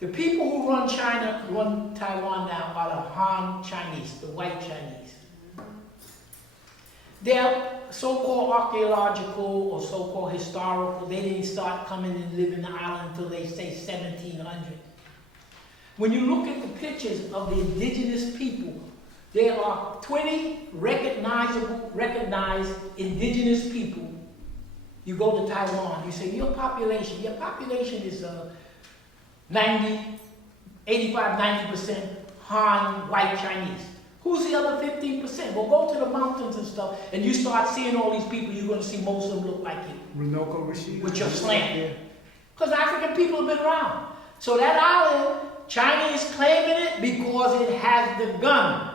The people who run Taiwan now are the Han Chinese, the white Chinese. They're so-called archaeological or so-called historical. They didn't start coming and live in the island until they say 1700. When you look at the pictures of the indigenous people, there are 20 recognized indigenous people. You go to Taiwan, you say your population is 85-90% Han, white Chinese. Who's the other 15%? Well, go to the mountains and stuff, and you start seeing all these people, you're going to see most of them look like you. Runoko Rashid. With your slant. Because African people have been around. So that island, China is claiming it because it has the gun.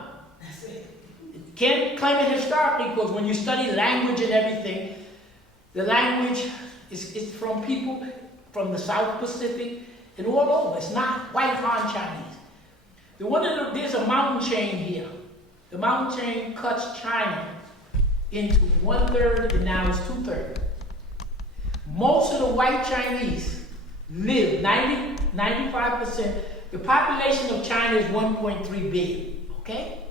It can't claim it historically because when you study language and everything, the language is from people from the South Pacific and all over. It's not white Han Chinese. There's a mountain chain here. The mountain chain cuts China into 1/3 and now it's 2/3. Most of the white Chinese live, 95%. The population of China is 1.3 billion, okay?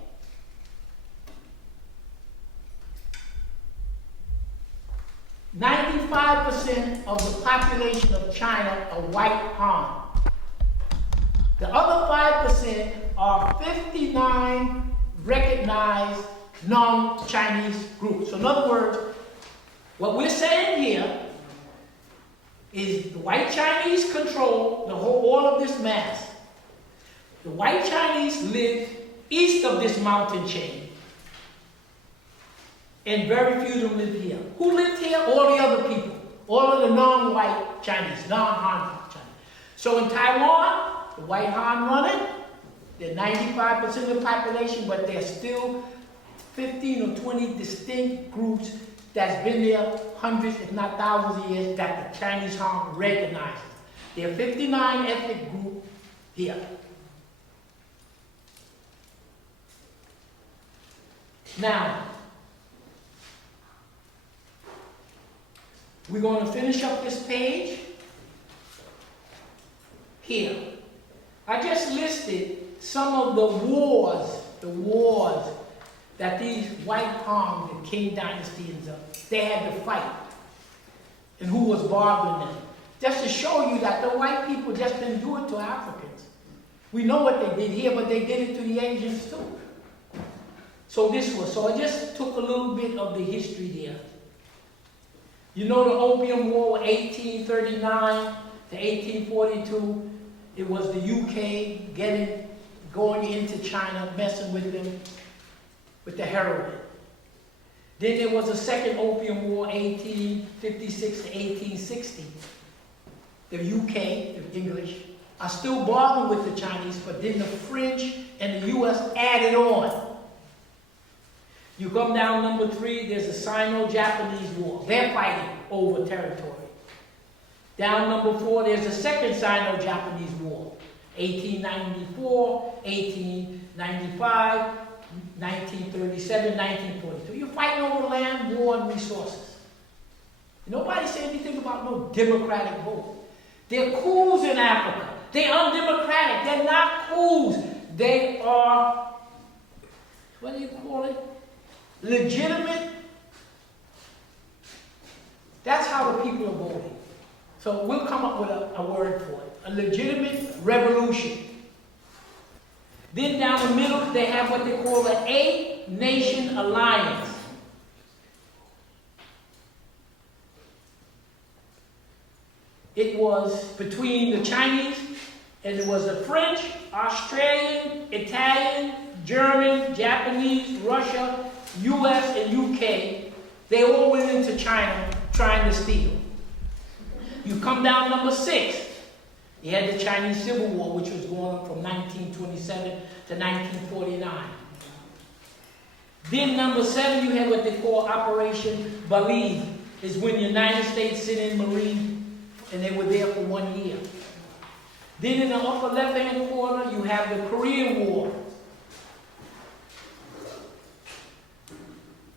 %95 of the population of China are white Han. The other 5% are 59 recognized non-Chinese groups. So in other words, what we're saying here is the white Chinese control all of this mass. The white Chinese live east of this mountain chain. And very few of them live here. Who lived here? All the other people. All of the non-white Chinese, non-Han Chinese. So in Taiwan, the white Han run it. They're 95% of the population, but there's still 15 or 20 distinct groups that's been there hundreds, if not thousands of years, that the Chinese Han recognizes. There are 59 ethnic groups here. Now, we're going to finish up this page. here. I just listed some of the wars that these white Hans and King dynasties, they had to fight, and who was bothering them. Just to show you that the white people just didn't do it to Africans. We know what they did here, but they did it to the Asians too. So I just took a little bit of the history there. You know the Opium War, 1839 to 1842. It was the UK going into China, messing with them, with the heroin. Then there was a second Opium War, 1856 to 1860. The UK, the English, are still bothering with the Chinese, but then the French and the US added on. You come down number 3, there's a Sino-Japanese War. They're fighting over territory. Down number 4, there's a second Sino-Japanese War. 1894, 1895, 1937, 1942. You're fighting over land, war, and resources. Nobody said anything about no democratic vote. They're coups in Africa. They're undemocratic. They're not coups. They are, what do you call it? Legitimate. That's how the people are voting. So we'll come up with a word for it. A legitimate revolution. Then down the middle, they have what they call an 8-nation alliance. It was between the Chinese, and it was the French, Australian, Italian, German, Japanese, Russia, US, and UK. They all went into China trying to steal. You come down number 6. You had the Chinese Civil War, which was going on from 1927 to 1949. Then number 7, you had what they call Operation Believe. Is when the United States sent in Marines, and they were there for 1 year. Then in the upper left-hand corner, you have the Korean War.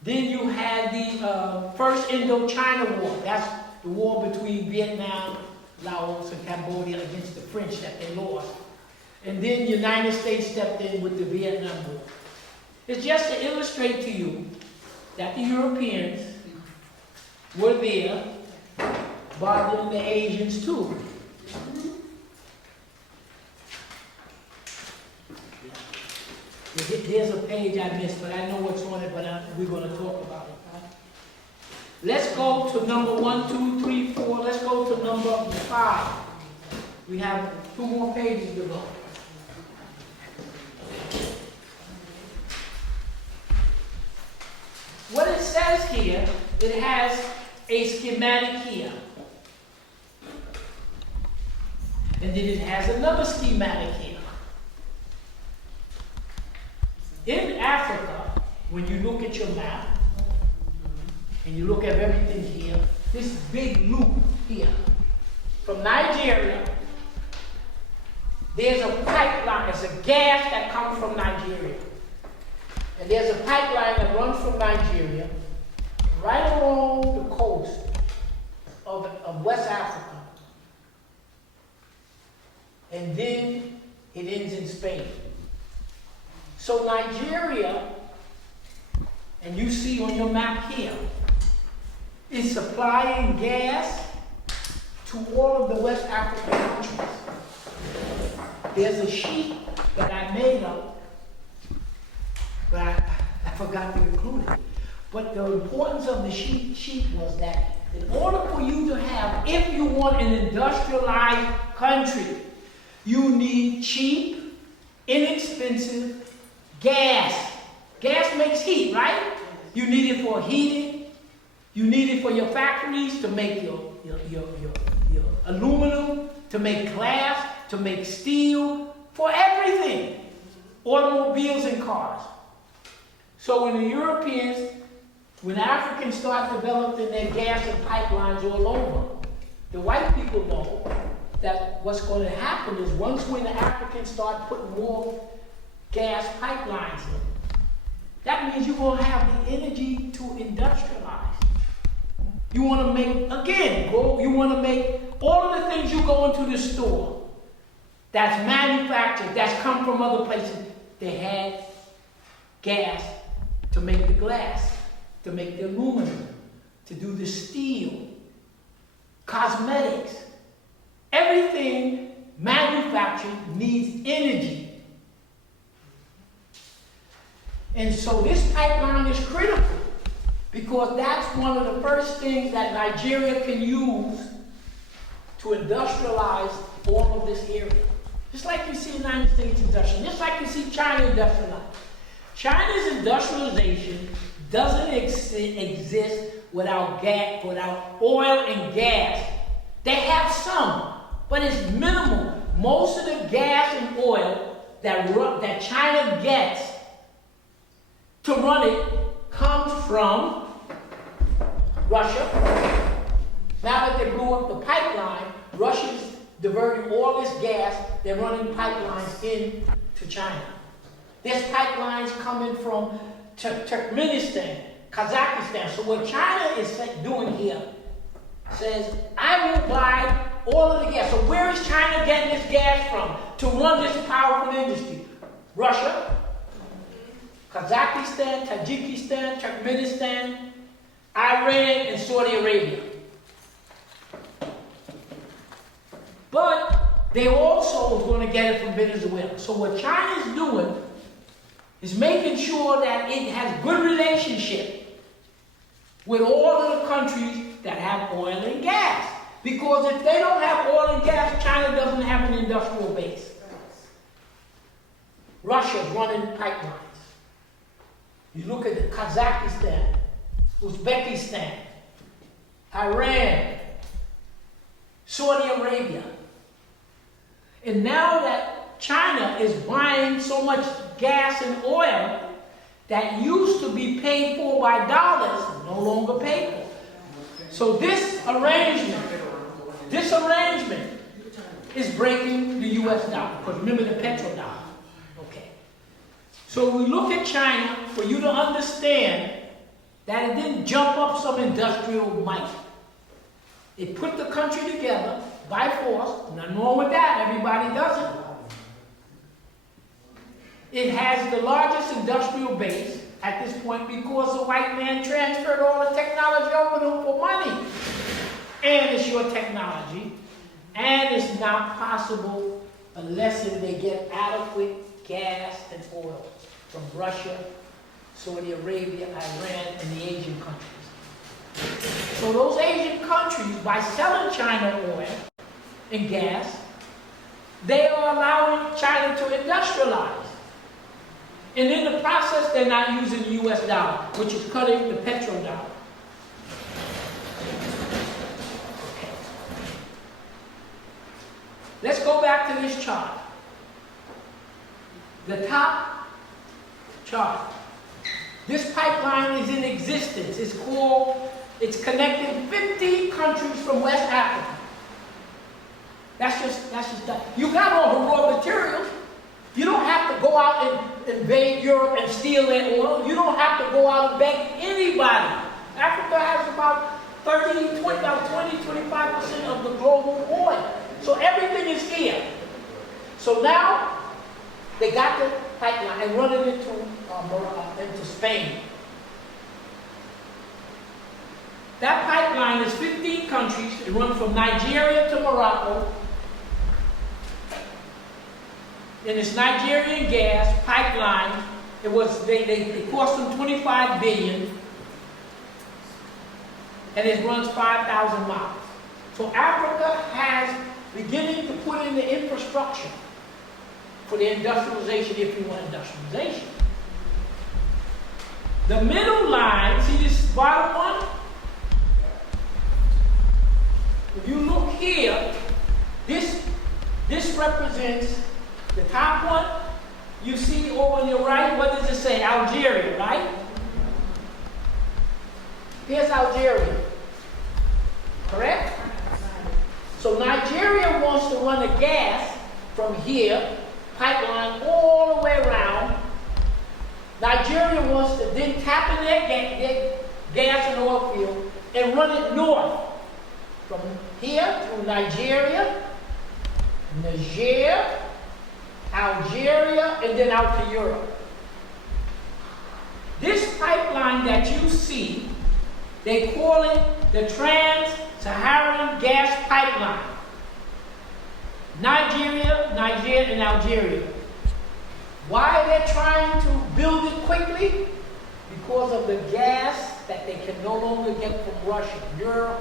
Then you had the First Indochina War. That's the war between Vietnam, Laos, and Cambodia against the French that they lost. And then the United States stepped in with the Vietnam War. It's just to illustrate to you that the Europeans were there bothering the Asians too. There's a page I missed, but I know what's on it, but we're going to talk about it. Let's go to number 1, 2, 3, 4. Let's go to number 5. We have 2 more pages to go. What it says here, it has a schematic here. And then it has another schematic here. In Africa, when you look at your map, and you look at everything here, this big loop here, from Nigeria, there's a pipeline, it's a gas that comes from Nigeria. And there's a pipeline that runs from Nigeria right along the coast of West Africa. And then it ends in Spain. So Nigeria, and you see on your map here, is supplying gas to all of the West African countries. There's a sheet that I made up, but I forgot to include it. But the importance of the sheet was that in order for you to have, if you want an industrialized country, you need cheap, inexpensive gas. Gas makes heat, right? You need it for heating. You need it for your factories to make your aluminum, to make glass, to make steel, for everything. Automobiles and cars. So when the Europeans, when Africans start developing their gas and pipelines all over, the white people know that what's going to happen is once when the Africans start putting more gas pipelines in, that means you're going to have the energy to industrialize. You want to make, again, you want to make all of the things you go into the store. that's manufactured, that's come from other places. They had gas to make the glass, to make the aluminum, to do the steel, cosmetics. Everything manufactured needs energy. And so this pipeline is critical because that's one of the first things that Nigeria can use to industrialize all of this area. Just like you see the United States industrial, just like you see China industrialize. China's industrialization doesn't exist without gas, without oil and gas. They have some, but it's minimal. Most of the gas and oil that China gets to run it comes from Russia. Now that they blew up the pipeline, Russia's diverting all this gas. They're running pipelines into China. There's pipelines coming from Turkmenistan, Kazakhstan. So what China is doing here says, I will buy all of the gas. So where is China getting this gas from to run this powerful industry? Russia, Kazakhstan, Tajikistan, Turkmenistan, Iran, and Saudi Arabia. But they also are going to get it from Venezuela. So what China is doing is making sure that it has good relationship with all of the countries that have oil and gas. Because if they don't have oil and gas, China doesn't have an industrial base. Russia's running pipelines. You look at Kazakhstan, Uzbekistan, Iran, Saudi Arabia. And now that China is buying so much gas and oil that used to be paid for by dollars, no longer paid for. So this arrangement is breaking the US dollar, because remember the petrodollar. Okay. So we look at China for you to understand that it didn't jump up some industrial might. It put the country together by force. Nothing wrong with that. Everybody does it. It has the largest industrial base at this point because the white man transferred all the technology over to them for money. And it's your technology. And it's not possible unless they get adequate gas and oil from Russia, Saudi Arabia, Iran, and the Asian countries. So those Asian countries, by selling China oil and gas, they are allowing China to industrialize. And in the process, they're not using the US dollar, which is cutting the petrodollar. Okay. Let's go back to this chart. The top chart. This pipeline is in existence. It's connecting 50 countries from West Africa. That's just that. You got all the raw materials. You don't have to go out and invade Europe and steal their oil. You don't have to go out and beg anybody. Africa has about 20, 25% of the global oil. So everything is here. So now they got the pipeline and run it into Spain. That pipeline is 15 countries. It runs from Nigeria to Morocco. And it's Nigerian gas pipeline. It cost them $25 billion, and it runs 5,000 miles. So Africa has beginning to put in the infrastructure for the industrialization, if you want industrialization. The middle line, see this bottom one? If you look here, this represents the top one. You see over on your right, what does it say? Algeria, right? Here's Algeria. Correct? So Nigeria wants to run the gas from here, pipeline all the way around. Nigeria wants to then tap in their gas and oil field and run it north. From here through Nigeria, Niger, Algeria, and then out to Europe. This pipeline that you see, they call it the Trans-Saharan Gas Pipeline. Niger, and Algeria. Why they're trying to build it quickly? Because of the gas that they can no longer get from Russia. Europe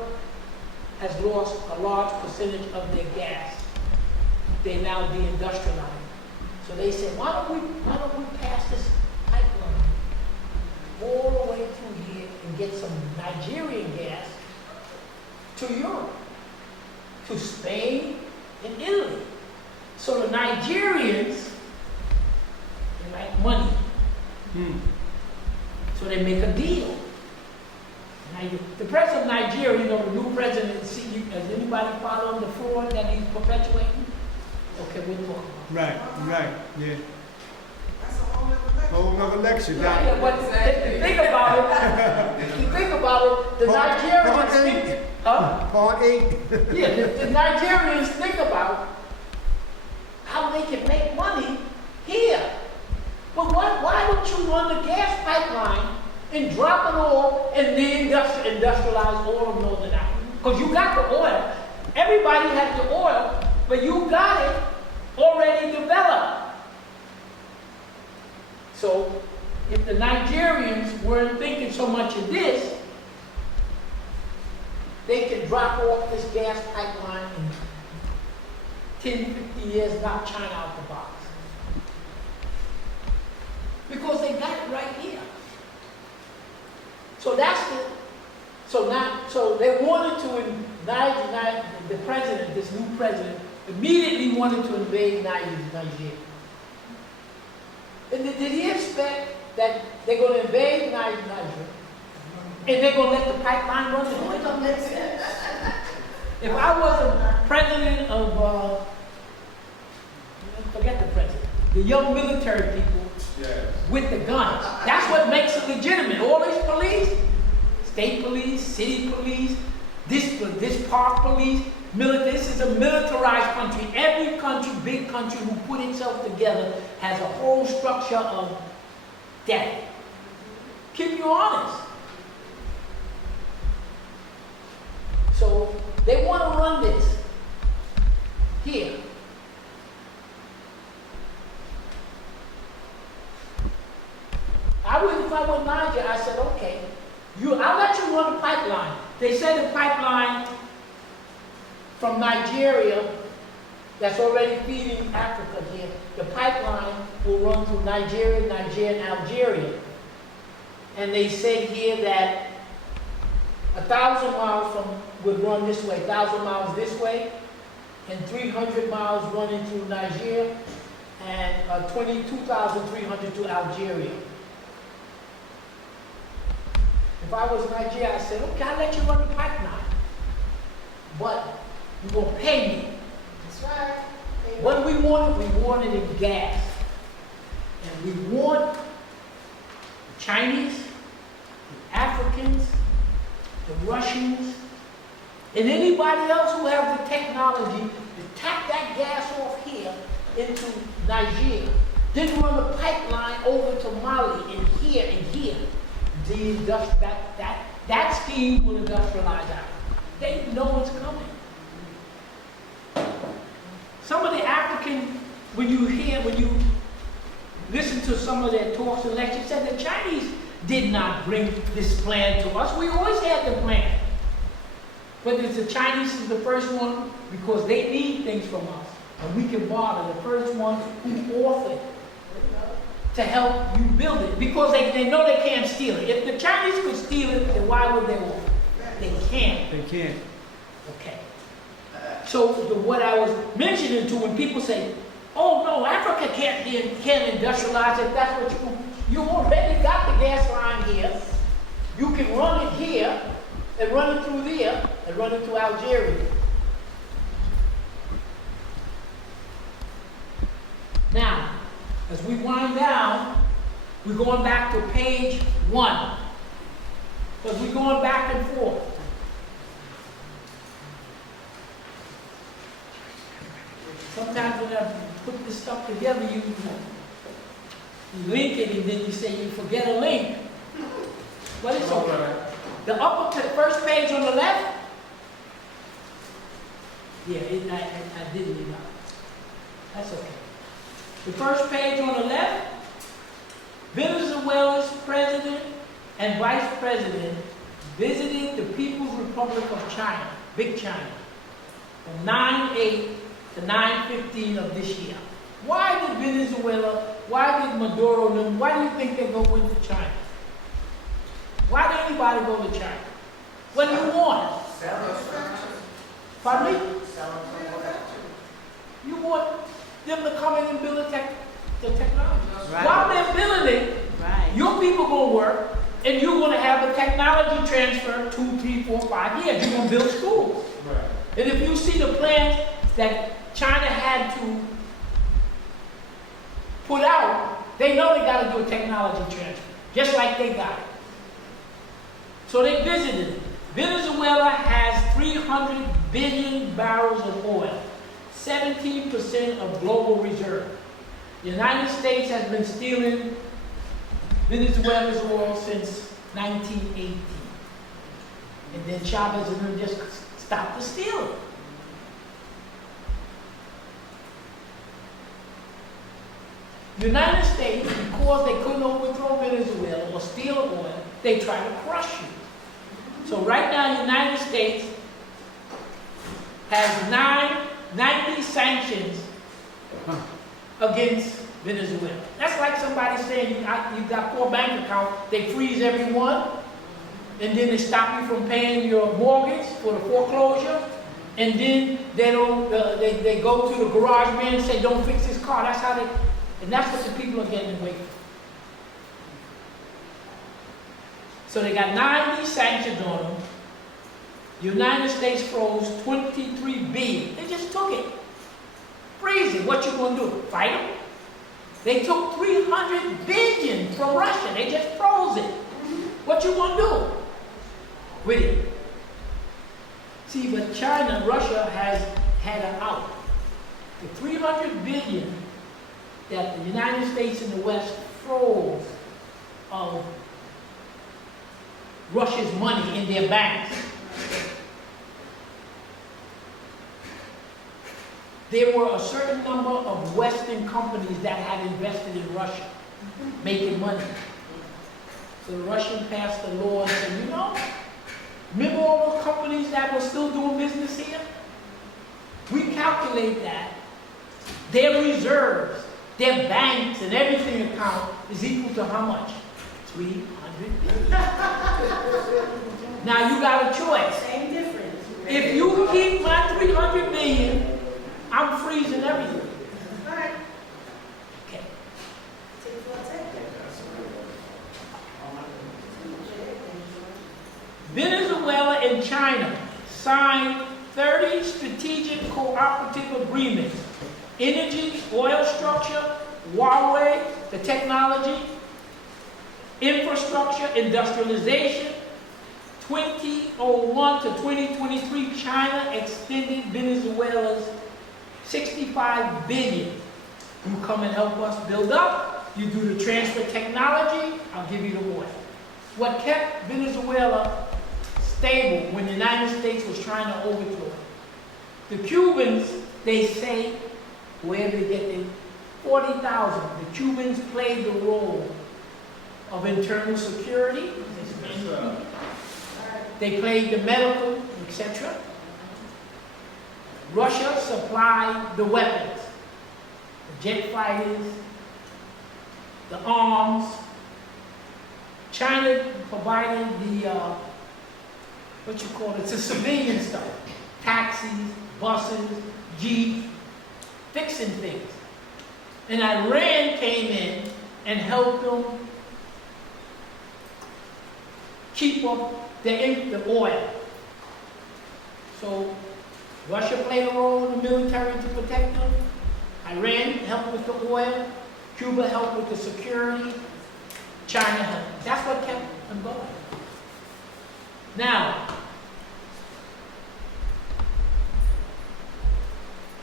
has lost a large percentage of their gas. They now deindustrialize. So they say, why don't we pass this pipeline all the way through here and get some Nigerian gas to Europe, to Spain and Italy. So the Nigerians, they like money. So they make a deal. The president of Nigeria, you know, the new president, has anybody followed the fraud that he's perpetuating? Okay, we'll talk about it. Right, yeah. That's a whole Whole nother lecture, Yeah, but think about it. If you think about it, the Nigerians think, Part 8. yeah, the Nigerians think about how they can make money here. But why don't you run the gas pipeline and drop it off and industrialize all of Northern Africa? Because you got the oil. Everybody has the oil, but you got it already developed. So if the Nigerians weren't thinking so much of this, they could drop off this gas pipeline in 10, 50 years, knock China out the box. Because they got it right here. So so they wanted to the president, this new president, immediately wanted to invade Niger. And did he expect that they're going to invade Niger and they're going to let the pipeline run? It doesn't make sense. If I was a president of, forget the president, the young military people with the guns, that's what makes it legitimate. All these police, state police, city police, this park police, this is a militarized country. Every country, big country who put itself together has a whole structure of death. Keep you honest. So they want to run this here. If I were Niger, I said, okay, I'll let you run the pipeline. They said the pipeline from Nigeria that's already feeding Africa here, the pipeline will run through Nigeria, and Algeria. And they said here that 1,000 miles would run this way, 1,000 miles this way, and 300 miles running through Nigeria, and 22,300 to Algeria. If I was Nigeria, I said, okay, I'll let you run the pipeline. But you're going to pay me. That's right. What we wanted in gas. And we want the Chinese, the Africans, the Russians, and anybody else who has the technology to tap that gas off here into Niger. Then run a pipeline over to Mali and here. That scheme will industrialize Africa. They know it's coming. Some of the African, when you listen to some of their talks and lectures, said the Chinese did not bring this plan to us. We always had the plan. But the Chinese is the first one because they need things from us. And we can barter. The first one who offered to help you build it because they know they can't steal it. If the Chinese could steal it, then why would they offer? They can't. They can't. Okay. So what I was mentioning to when people say, oh no, Africa can't industrialize it, that's what you already got the gas line here. You can run it here and run it through there and run it through Algeria. Now, as we wind down, we're going back to page 1. Because we're going back and forth. Sometimes when I put this stuff together, you link it and then you say you forget a link. But it's okay. The upper first page on the left, yeah, I didn't leave out. That's okay. The first page on the left, Venezuela's president and vice president visited the People's Republic of China, Big China, from 9/8 to 9/15 of this year. Why did Venezuela, why did Maduro, why do you think they go into China? Why did anybody go to China? What do you want? Pardon me? You want them to come in and build the technology. Right. While they're building it, Right. your people gonna work, and you're gonna have the technology transfer 2, 3, 4, 5 years. You're gonna build schools. Right. And if you see the plans that China had to put out, they know they gotta do a technology transfer, just like they got it. So they visited it. Venezuela has 300 billion barrels of oil, 17% of global reserve. The United States has been stealing Venezuela's oil since 1918. And then Chavez and them just stopped the stealing. The United States, because they couldn't overthrow Venezuela or steal oil, they tried to crush you. So right now, the United States has 90 sanctions against Venezuela. That's like somebody saying you've got 4 bank accounts, they freeze every one, and then they stop you from paying your mortgage for the foreclosure, and then they don't. They go to the garage man and say, "Don't fix his car." That's how they, and that's what the people are getting away from. So they got 90 sanctions on them. The United States froze 23 billion. They just took it. Freeze it. What you gonna do? Fight them? They took 300 billion from Russia. They just froze it. What you gonna do with it? See, but China, Russia has had an out. The 300 billion that the United States and the West froze of Russia's money in their banks. There were a certain number of Western companies that had invested in Russia, making money. So the Russian passed a law and said, you know, remember all those companies that were still doing business here? We calculate that their reserves, their banks and everything account is equal to how much? 300 billion. Now you got a choice. Same difference. If you keep my 300 billion, I'm freezing everything. All right. Okay. Take it for a second. Venezuela and China signed 30 strategic cooperative agreements. Energy, oil structure, Huawei, the technology, infrastructure, industrialization. 2001 to 2023, China extended Venezuela's 65 billion. You come and help us build up, you do the transfer technology, I'll give you the oil. What kept Venezuela stable when the United States was trying to overthrow it? The Cubans, they say, where they get their 40,000. The Cubans played the role of internal security. They played the medical, etc. Russia supplied the weapons, the jet fighters, the arms. China provided the, the civilian stuff. Taxis, buses, jeeps, fixing things. And Iran came in and helped them keep up the oil. So Russia played a role in the military to protect them. Iran helped with the oil. Cuba helped with the security. China helped. That's what kept them going. Now,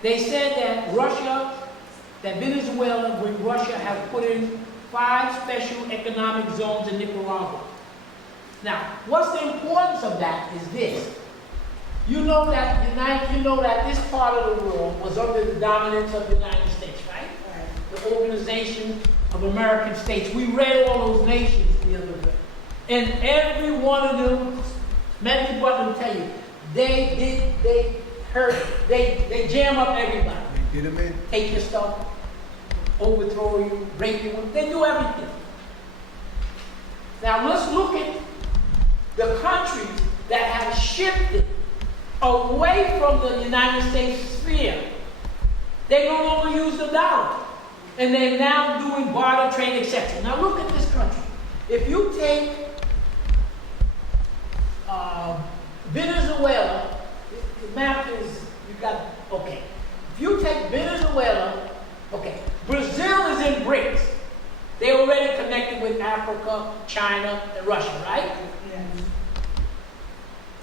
They said that Venezuela with Russia have put in 5 special economic zones in Nicaragua. Now, what's the importance of that is this. You know that this part of the world was under the dominance of the United States, right? The Organization of American States. We read all those nations the other day. And every one of them, many but will tell you, they jam up everybody. Get them in. Take your stuff, overthrow you, rape you, they do everything. Now let's look at the countries that have shifted away from the United States sphere. They no longer use the dollar. And they're now doing barter trade, etc. Now look at this country. If you take Venezuela, the map is, okay. If you take Venezuela, okay, Brazil is in BRICS. They already connected with Africa, China, and Russia, right? Yes.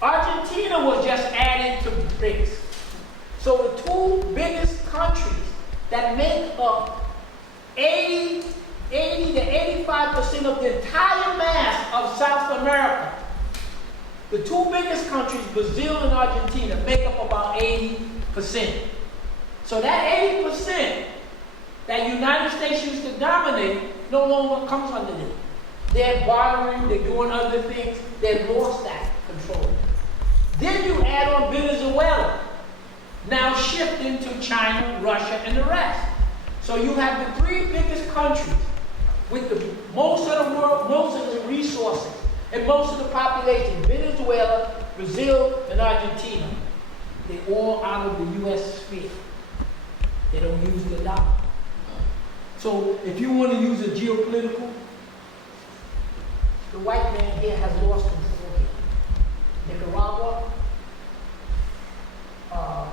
Argentina was just added to BRICS. So the 2 biggest countries that make up 80 to 85% of the entire mass of South America, the 2 biggest countries, Brazil and Argentina, make up about 80%. So that 80% that United States used to dominate no longer comes under them. They're bartering, they're doing other things, they've lost that control. Then you add on Venezuela, now shifting to China, Russia, and the rest. So you have the 3 biggest countries with the most of the world, most of the resources, and most of the population, Venezuela, Brazil, and Argentina. They're all out of the U.S. sphere. They don't use the dollar. So if you want to use a geopolitical, the white man here has lost control here. Nicaragua,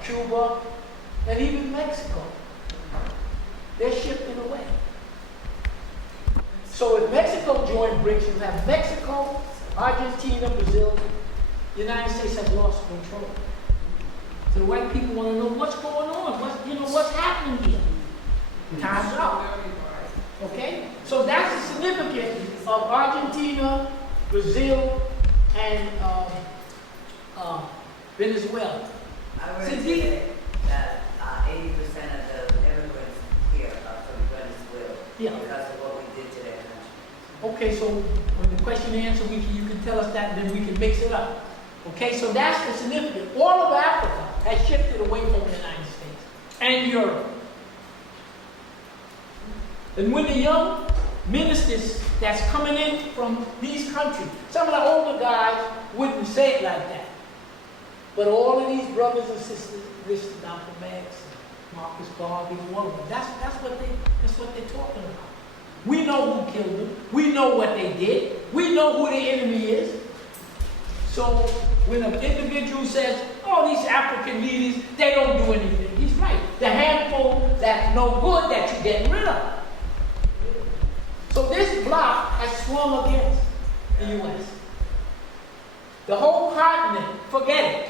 Cuba, and even Mexico. They're shifting away. So if Mexico joined BRICS, you have Mexico, Argentina, Brazil. The United States has lost control. So the white people want to know what's going on, what's happening here. Time's up. Okay? So that's the significance of Argentina, Brazil, and Venezuela. I would Since say that 80% of the immigrants here are from Venezuela because of what we did to their country. Okay, so when the question and answer, you can tell us that, and then we can mix it up. Okay, so that's the significance. All of Africa has shifted away from the United States and Europe. And when the young ministers that's coming in from these countries, some of the older guys wouldn't say it like that. But all of these brothers and sisters, Richard Malcolm X, Marcus Garvey, all of them, that's what they're talking about. We know who killed them. We know what they did. We know who the enemy is. So when an individual says, oh, these African leaders, they don't do anything, he's right. The handful that's no good that you're getting rid of. So this bloc has swung against the U.S. The whole continent, forget it.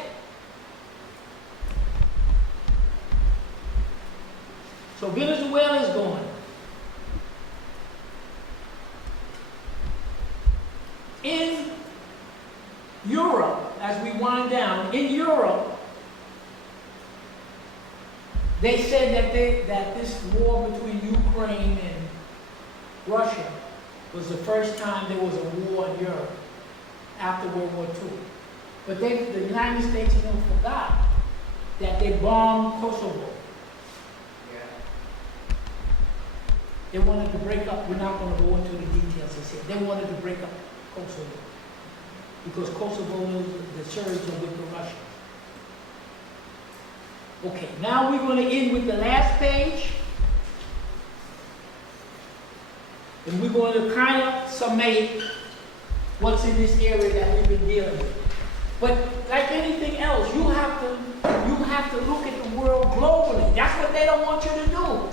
So Venezuela is gone. In Europe, as we wind down, in Europe, they said that this war between Ukraine and Russia was the first time there was a war in Europe after World War II. But the United States forgot that they bombed Kosovo. They wanted to break up, we're not going to go into the details this here. They wanted to break up Kosovo because Kosovo knows the Serbs are with the Russians. Okay, now we're going to end with the last page. And we're going to kind of summate what's in this area that we've been dealing with. But like anything else, you have to look at the world globally. That's what they don't want you to do.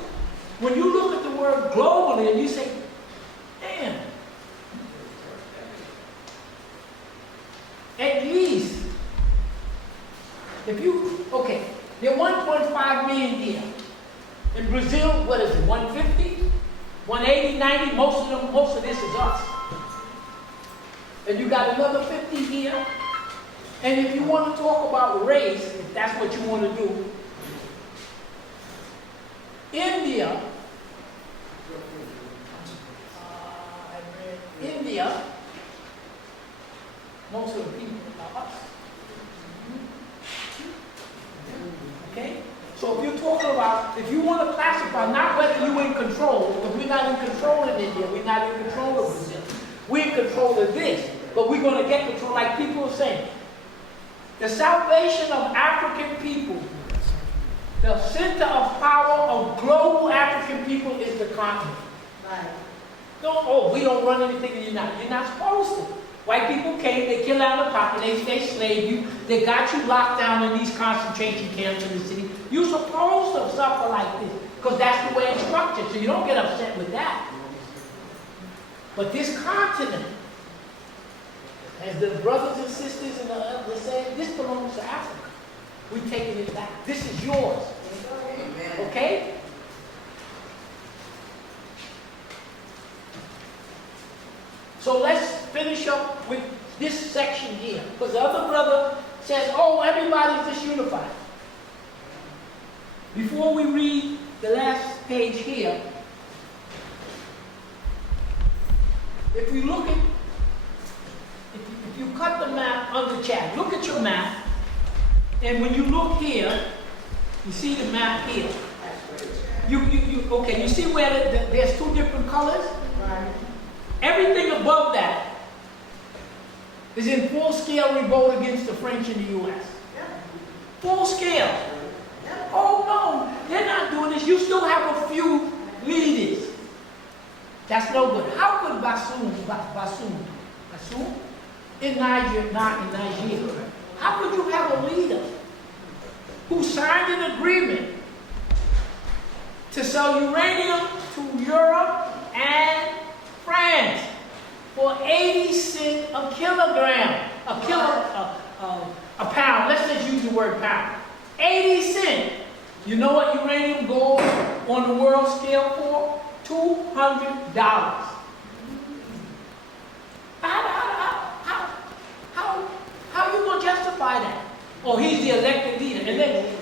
When you look at the world globally and you say, damn, at least, if you, okay, there are 1.5 5 million here. In Brazil, what is it, 150? 180, 90? Most of this is us. And you got another 50 here. And if you want to talk about race, if that's what you want to do, India, most of the people are us. Okay? So if you're talking about, if you want to classify, not whether you're in control, because we're not in control in India, we're not in control of Brazil. We're in control of this, but we're going to get control, like people are saying. The salvation of African people, the center of power of global African people is the continent. Right. We don't run anything in the United. You're not supposed to. White people came, they killed out of pocket, they slaved you, they got you locked down in these concentration camps in the city. You're supposed to suffer like this, because that's the way it's structured, so you don't get upset with that. But this continent, as the brothers and sisters in the other say, this belongs to Africa. We're taking it back. This is yours. Okay? So let's finish up with this section here. Because the other brother says, everybody's just unified. Before we read the last page here, if we look at, if you cut the map on the chat, look at your map, and when you look here, you see the map here. You see where there's two different colors? Right. Everything above that is in full-scale revolt against the French in the U.S. Yeah. Full scale. Yeah. Oh no, they're not doing this. You still have a few leaders. That's no good. How could Bassoum in Niger, not in Nigeria, how could you have a leader who signed an agreement to sell uranium to Europe and France for 80 cents a kilogram, a pound? Let's just use the word pound. 80 cents. You know what uranium goes on the world scale for? $200. How you gonna justify that? He's the elected leader.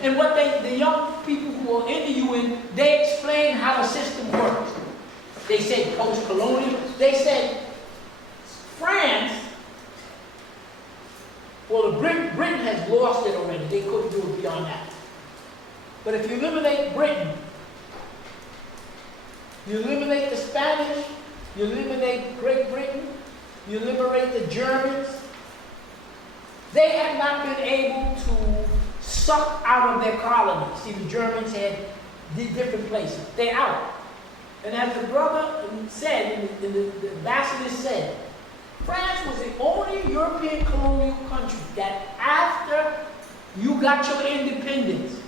And what the young people who are in the UN, they explain how the system works. They said post-colonial. They said France, Britain has lost it already. They couldn't do it beyond that. But if you eliminate Britain, you eliminate the Spanish, you eliminate Great Britain, you liberate the Germans, they have not been able to suck out of their colonies. See, the Germans had different places. They're out. And as the brother said, and the ambassador said, France was the only European colonial country that after you got your independence,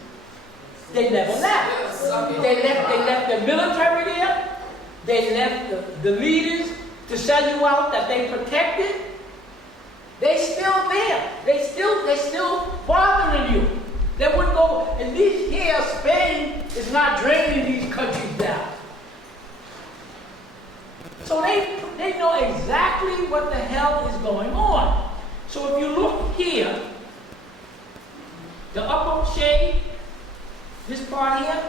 they never left. They left the military there. They left the leaders to sell you out that they protected. They still there. They still bothering you. They wouldn't go. And these here, Spain is not draining these countries down. So they know exactly what the hell is going on. So if you look here, the upper shade, this part here,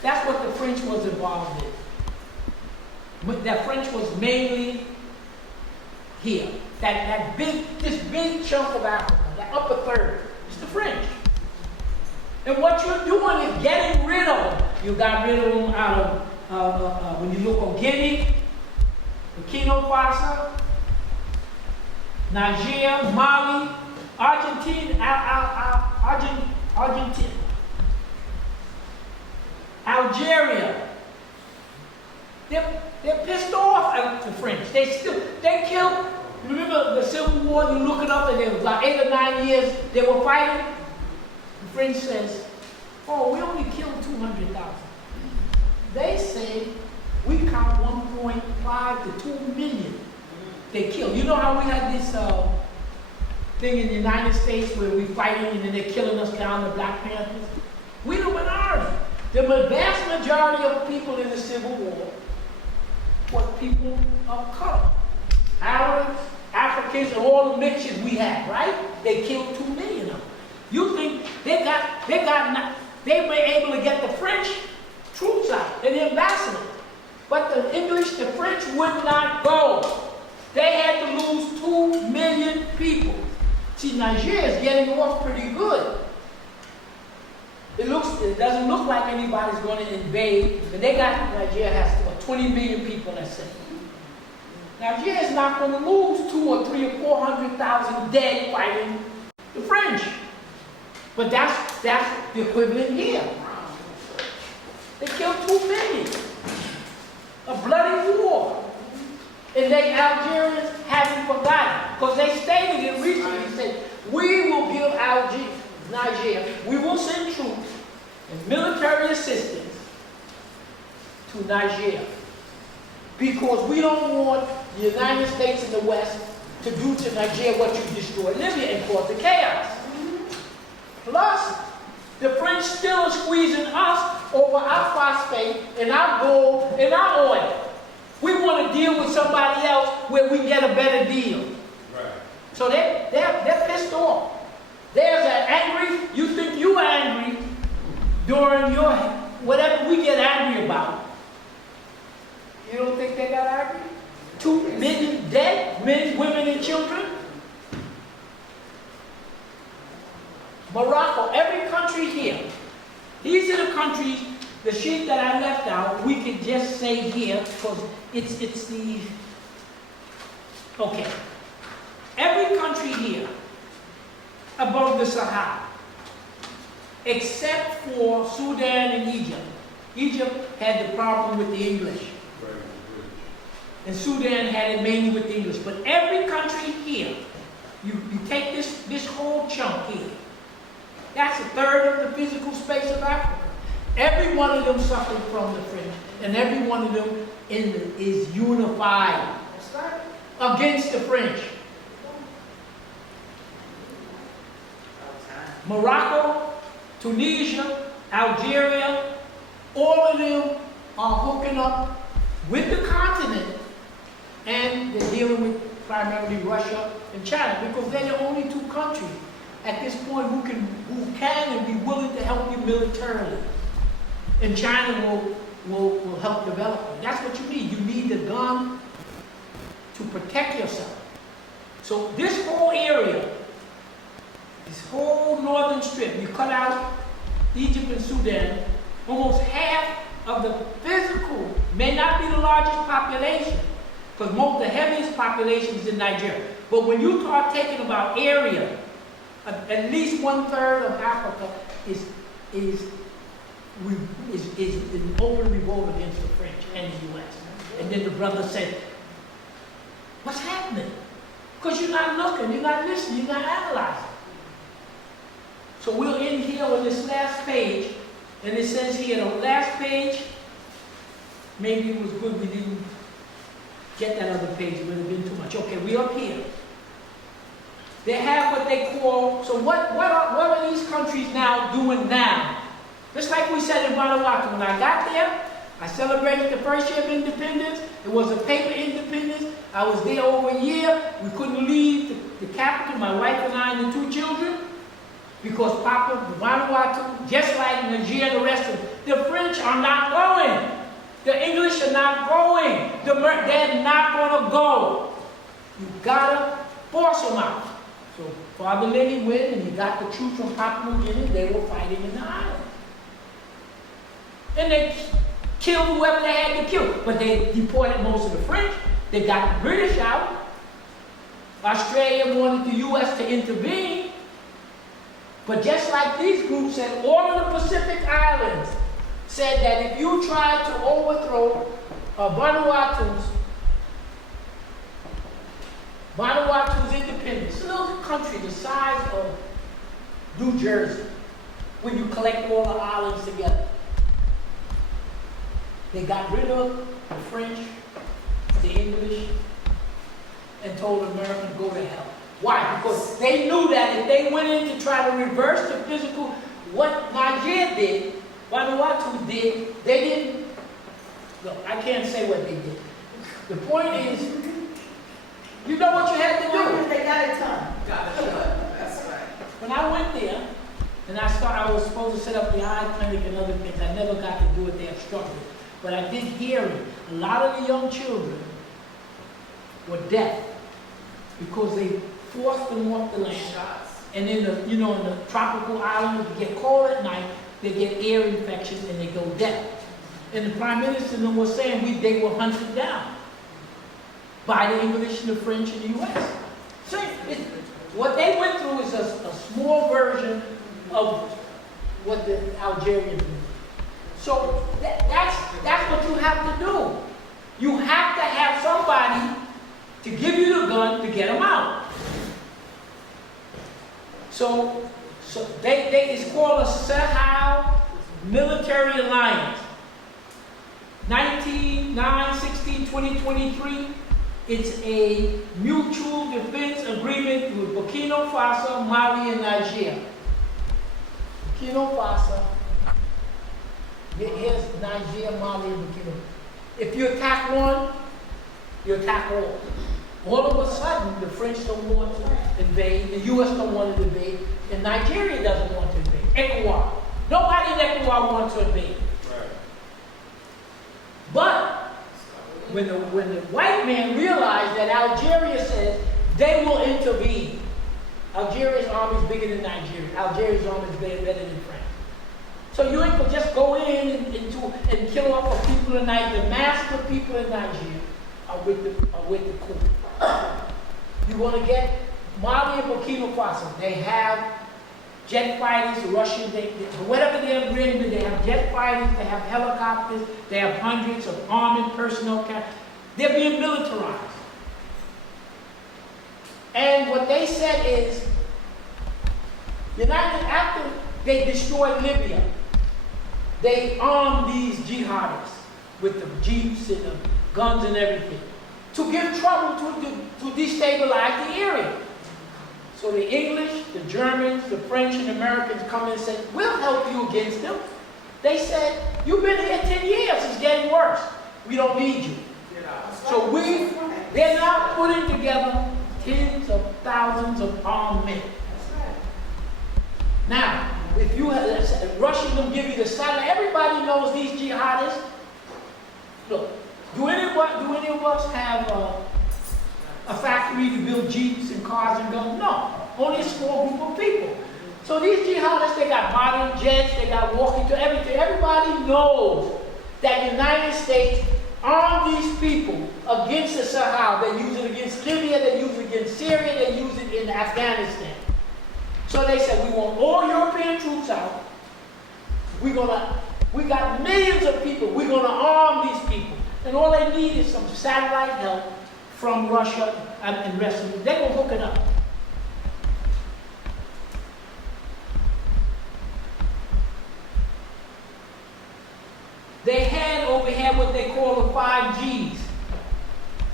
that's what the French was involved in. But that French was mainly here. This big chunk of Africa, that upper third, is the French. And what you're doing is getting rid of them. You got rid of them out of, when you look on Guinea, Burkina Faso, Niger, Mali, Algeria. They're pissed off at the French. They killed. Remember the Civil War? You look it up, and it was like 8 or 9 years they were fighting. The French says, we only killed 200,000. They say we count 1.5 to 2 million they killed. You know how we had this thing in the United States where we fighting and then they're killing us down, the Black Panthers? The vast majority of people in the Civil War was people of color. Arabs, Africans, and all the mixtures we have, right? They killed 2 million of them. You think they were able to get the French troops out and the ambassador. But the English, the French would not go. They had to lose 2 million people. See, Niger is getting off pretty good. It doesn't look like anybody's going to invade, but Nigeria has 20 million people, let's say. Nigeria is not going to lose 2 or 3 or 400,000 dead fighting the French. But that's the equivalent here. They killed 2 million. A bloody war. And they Algerians haven't forgotten. Because they stated it recently, said, we will give Niger, we will send troops and military assistance to Niger. Because we don't want the United States and the West to do to Niger what you destroyed Libya and cause the chaos. Plus, the French still are squeezing us over our phosphate and our gold and our oil. We want to deal with somebody else where we get a better deal. Right. So they're pissed off. There's an angry, you think you are angry during your, whatever we get angry about. You don't think they got angry? 2 million dead, men, women, and children? Morocco, every country here. These are the countries, the sheet that I left out, we could just say here, because it's the, okay. Every country here, above the Sahara, except for Sudan and Egypt. Egypt had the problem with the English. And Sudan had it mainly with the English. But every country here, you take this whole chunk here, that's 1/3 of the physical space of Africa. Every one of them suffered from the French, and every one of them is unified against the French. Morocco, Tunisia, Algeria, all of them are hooking up with the continent, and they're dealing with primarily Russia and China, because they're the only 2 countries at this point who can and be willing to help you militarily. And China will help develop you. That's what you need. You need the gun to protect yourself. So this whole area, this whole northern strip, you cut out Egypt and Sudan, almost half of the physical, may not be the largest population, because the heaviest population is in Nigeria. But when you start taking about area, at least 1/3 of Africa is in open revolt against the French and the U.S. And then the brother said, what's happening? Because you're not looking, you're not listening, you're not analyzing. So we'll end here on this last page, and it says here, the last page, maybe it was good we didn't get that other page, it would have been too much. Okay, we're up here. They have what they call, so what are these countries now doing now? Just like we said in Vanuatu, when I got there, I celebrated the first year of independence. It was a paper independence. I was there over a year. We couldn't leave the capital, my wife and I and the 2 children, because Papa, Vanuatu, just like Niger and the rest of them, the French are not going. The English are not going. They're not going to go. You gotta force them out. So Father Lenny went and he got the troops from Papua New Guinea. They were fighting in the island. And they killed whoever they had to kill. But they deported most of the French. They got the British out. Australia wanted the U.S. to intervene. But just like these groups said, all of the Pacific Islands said that if you try to overthrow Vanuatu's independence, a little country the size of New Jersey, when you collect all the islands together. They got rid of the French, the English, and told America to go to hell. Why? Because they knew that if they went in to try to reverse the physical, what Niger did, Vanuatu did, they didn't, look, I can't say what they did. The point is, you know what you had to do. They got it done. Got it done. That's right. When I went there, and I was supposed to set up the eye clinic and other things, I never got to do it, they obstructed. But I did hear it. A lot of the young children were deaf because they forced them off the land. And in the, in the tropical islands, they get cold at night, they get ear infections and they go deaf. And the Prime Minister was saying they were hunted down by the English and the French and the U.S. So what they went through is a small version of what the Algerians did. So that's what you have to do. You have to have somebody to give you the gun to get them out. So it's called a Sahel Military Alliance. 19/9/16/2023. It's a mutual defense agreement with Burkina Faso, Mali, and Niger. Burkina Faso. Here's Niger, Mali, and Burkina. If you attack one, you attack all. All of a sudden, the French don't want to invade, the U.S. don't want to invade, and Nigeria doesn't want to invade. Ecuador. Nobody in Ecuador wants to invade. Right. But when the white man realized that Algeria says they will intervene, Algeria's army is bigger than Nigeria. Algeria's army is better than France. So you ain't gonna just go in and kill off the people in Nigeria. The master people in Nigeria are with the coup. You want to get Mali and Burkina Faso. They have jet fighters, Russian, whatever they're agreeing to, they have jet fighters, they have helicopters, they have hundreds of armed personnel. They're being militarized. And what they said is, after they destroyed Libya, they armed these jihadists with the jeeps and the guns and everything to give trouble to destabilize the area. So the English, the Germans, the French, and Americans come in and say, we'll help you against them. They said, you've been here 10 years, it's getting worse. We don't need you. So they're now putting together tens of thousands of armed men. Now, if you have, Russia will give you the satellite, everybody knows these jihadists. Look, do any of us have a factory to build jeeps and cars and guns? No, only a small group of people. So these jihadists, they got modern jets, they got walking to everything. Everybody knows that the United States armed these people against the Sahel. They use it against Libya, they use it against Syria, they use it in Afghanistan. So they said, we want all European troops out. We got millions of people. We're going to arm these people. And all they need is some satellite help from Russia and the rest of them. They're going to hook it up. They had over here what they call the 5 Gs.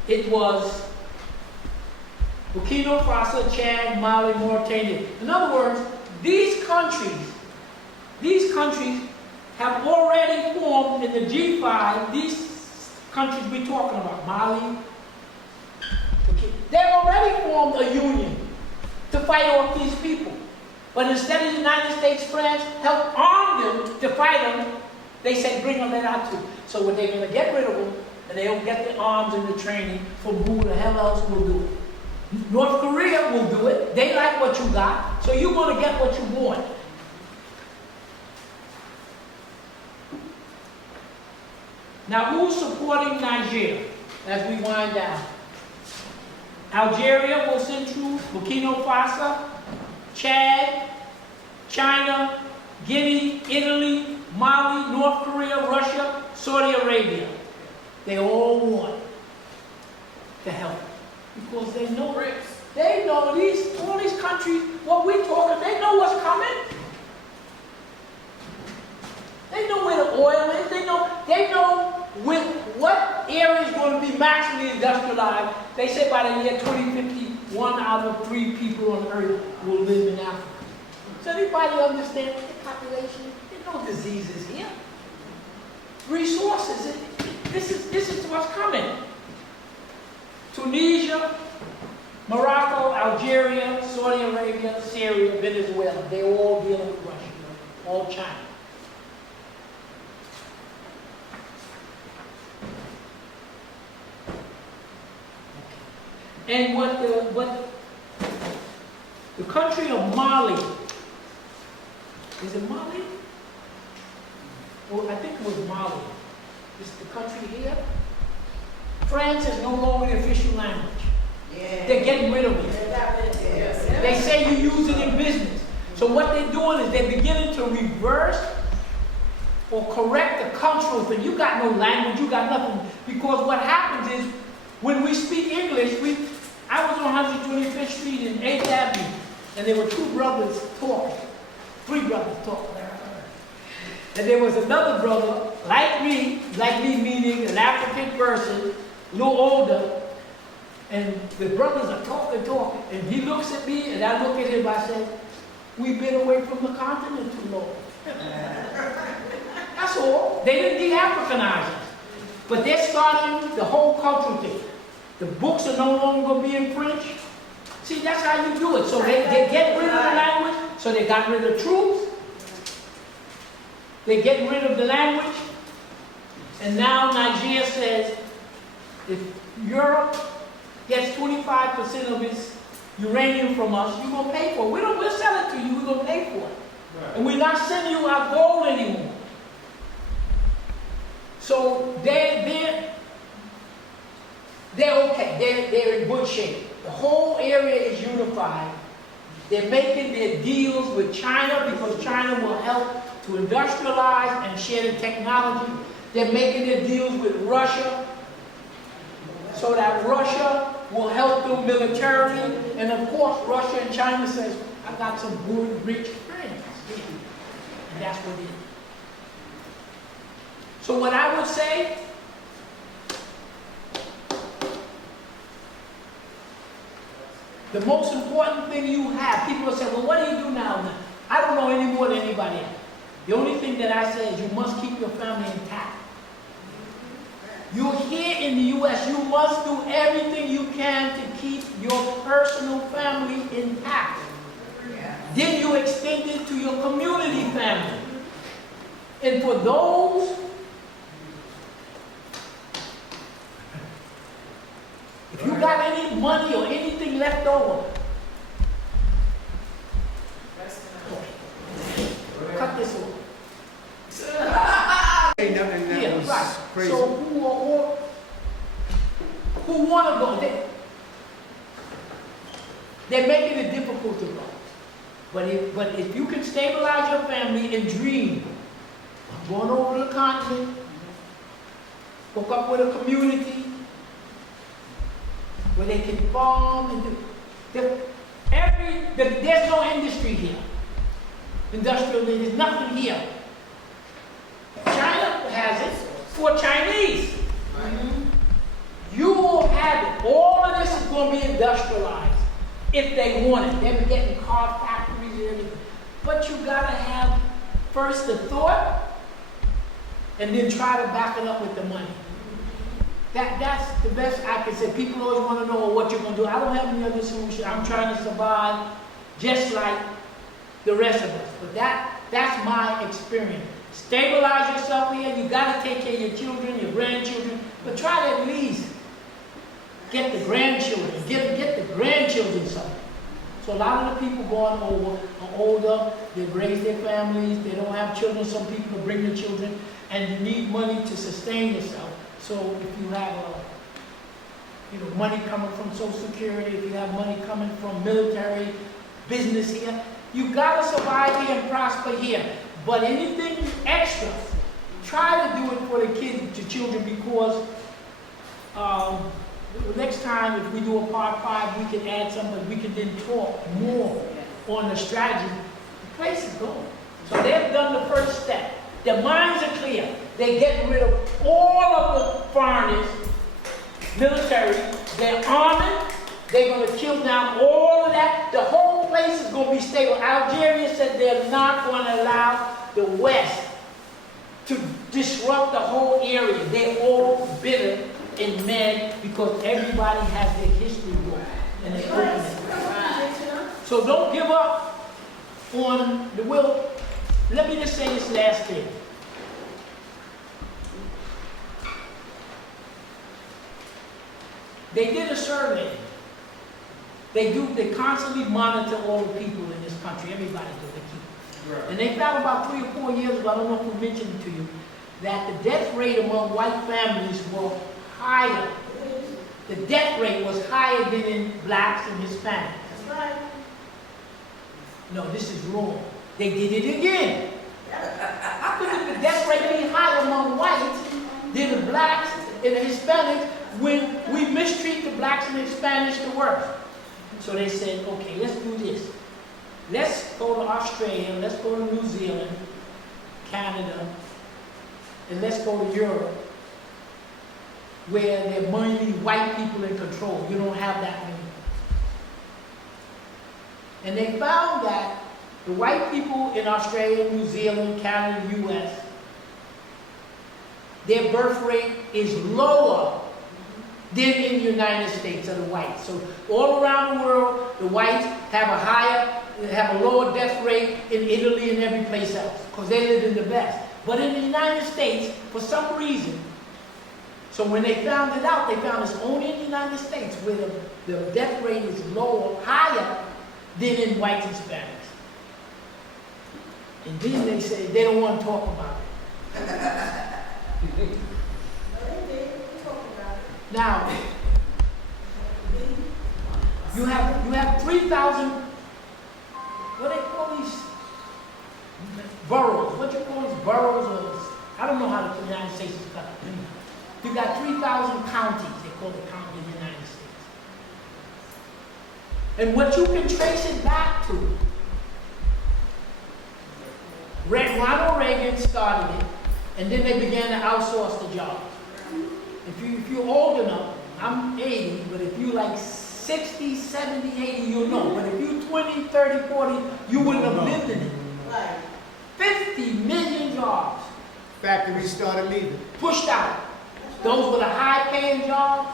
It was Burkina Faso, Chad, Mali, Mauritania. In other words, these countries have already formed in the G5, these countries we're talking about, Mali, they've already formed a union to fight off these people. But instead of the United States, France help arm them to fight them, they say bring them out too. So when they're going to get rid of them, and they don't get the arms and the training, from who the hell else will do it? North Korea will do it. They like what you got, so you're going to get what you want. Now, who's supporting Niger as we wind down? Algeria will send troops, Burkina Faso, Chad, China, Guinea, Italy, Mali, North Korea, Russia, Saudi Arabia. They all want to help because they know all these countries, what we're talking, they know what's coming. They know where the oil is. They know what area is going to be maximally industrialized. They say by the year 2050, 1 out of 3 people on Earth will live in Africa. Does anybody understand the population? There's no diseases here. resources. This is what's coming. Tunisia, Morocco, Algeria, Saudi Arabia, Syria, Venezuela, they all dealing with Russia, all China. And what the country of Mali, is it Mali? Well, I think it was Mali. It's the country here. France is no longer the official language. Yeah. They're getting rid of it. They say you use it in business. So what they're doing is they're beginning to reverse or correct the cultural thing. You got no language, you got nothing. Because what happens is, when we speak English, I was on 125th Street in 8th Avenue, and there were two brothers talking. Three brothers talking. And there was another brother, like me meaning an African person, a little older, and the brothers are talking, and he looks at me, and I look at him, I said, we've been away from the continent too long. That's all. They didn't de-Africanize us. But they're starting the whole cultural thing. The books are no longer going to be in French. See, that's how you do it. So they get rid of the language, so they got rid of troops. They're getting rid of the language. And now Niger says, if Europe gets 25% of its uranium from us, you're going to pay for it. We'll sell it to you, we're going to pay for it. Right. And we're not sending you our gold anymore. So they're okay. They're in good shape. The whole area is unified. They're making their deals with China because China will help to industrialize and share the technology. They're making their deals with Russia so that Russia will help them militarily. And of course, Russia and China says, I got some good, rich friends. And that's what it is. So what I would say, the most important thing you have, people will say, well, what do you do now? I don't know any more than anybody else. The only thing that I say is you must keep your family intact. You're here in the U.S., you must do everything you can to keep your personal family intact. Then you extend it to your community family. And for those, if you got any money or anything left over, cut this off. Ain't nothing that was Right. crazy. So who want to go? They're making it difficult to go. But if you can stabilize your family and dream of going over the continent, hook up with a community where they can farm and do. There's no industry here. Industrial, there's nothing here. China has it for Chinese. You will have it. All of this is going to be industrialized if they want it. They'll be getting car factories and everything. But you got to have first the thought and then try to back it up with the money. That's the best I can say. People always want to know what you're going to do. I don't have any other solution. I'm trying to survive just like the rest of us. But that's my experience. Stabilize yourself here. You got to take care of your children, your grandchildren. But try to at least get the grandchildren. Get the grandchildren something. So a lot of the people going over are older. They've raised their families. They don't have children. Some people bring their children. And you need money to sustain yourself. So if you have money coming from Social Security, if you have money coming from military, business here, you got to survive here and prosper here. But anything extra, try to do it for the kids, the children, because next time if we do a part 5, we can add something. We can then talk more on the strategy. The place is going. So they've done the first step. Their minds are clear. They're getting rid of all of the foreigners, military. They're arming. They're going to kill down all of that. The whole place is going to be stable. Algeria said they're not going to allow the West to disrupt the whole area. They're all bitter and mad because everybody has their history book and they open it. So don't give up on the will. Let me just say this last thing. They did a survey. They constantly monitor all the people in this country. Everybody do. They keep. Right. And they found about 3 or 4 years ago, I don't know if we mentioned it to you, that the death rate among white families was higher. The death rate was higher than in blacks and Hispanics. That's right. No, this is wrong. They did it again. How could the death rate be higher among whites than the blacks and the Hispanics when we mistreat the blacks and the Hispanics the worst? So they said, okay, let's do this. Let's go to Australia, let's go to New Zealand, Canada, and let's go to Europe, where there are mainly white people in control. You don't have that many. And they found that the white people in Australia, New Zealand, Canada, US, their birth rate is lower than in the United States of the whites. So all around the world, the whites have a lower death rate in Italy and every place else, because they live in the best. But in the United States, for some reason, so when they found it out, they found it's only in the United States where the death rate is higher than in whites and Hispanics. And then they say they don't want to talk about it. Now, you have 3,000, what do they call these boroughs? What do you call these boroughs? Or, I don't know how the United States is cut up. You've got 3,000 counties, they call the county of the United States. And what you can trace it back to, Ronald Reagan started it, and then they began to outsource the jobs. If you're old enough, I'm 80, but if you're like 60, 70, 80, you'll know. But if you're 20, 30, 40, you wouldn't have lived in it. Right. 50 million jobs Factories started leaving. pushed out. Those were the high-paying jobs,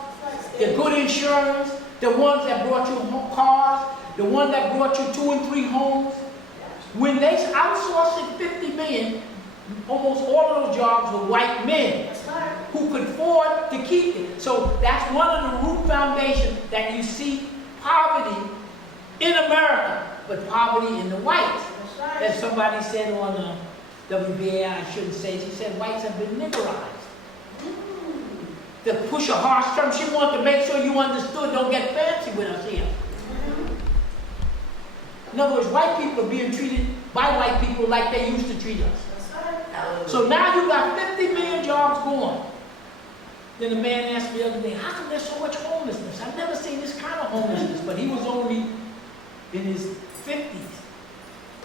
the good insurance, the ones that brought you cars, the ones that brought you 2 and 3 homes. When they outsourced it 50 million, almost all of those jobs were white men who could afford to keep it. So that's one of the root foundations that you see poverty in America, but poverty in the whites. As somebody said on WBA, I shouldn't say, she said whites have been niggerized. To push a harsh term, she wanted to make sure you understood, don't get fancy with us here. In other words, white people are being treated by white people like they used to treat us. So now you got 50 million jobs gone. Then the man asked me the other day, how come there's so much homelessness? I've never seen this kind of homelessness, but he was only in his 50s.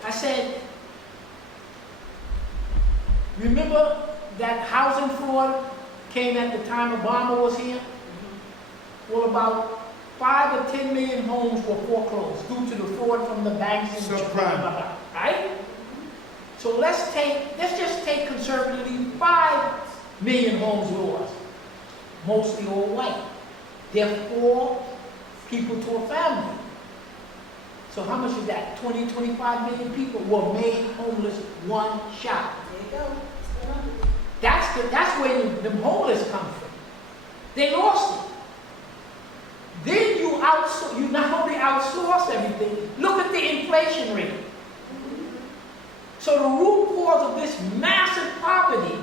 I said, remember that housing fraud came at the time Obama was here? Well, about 5 or 10 million homes were foreclosed due to the fraud from the banks and Subprime. right? So let's just take conservatively 5 million homes lost, mostly all white. There are 4 people to a family. So how much is that? 20, 25 million people were made homeless one shot. There you go. That's where the homeless come from. They lost it. Then you not only outsource everything, look at the inflation rate. So the root cause of this massive poverty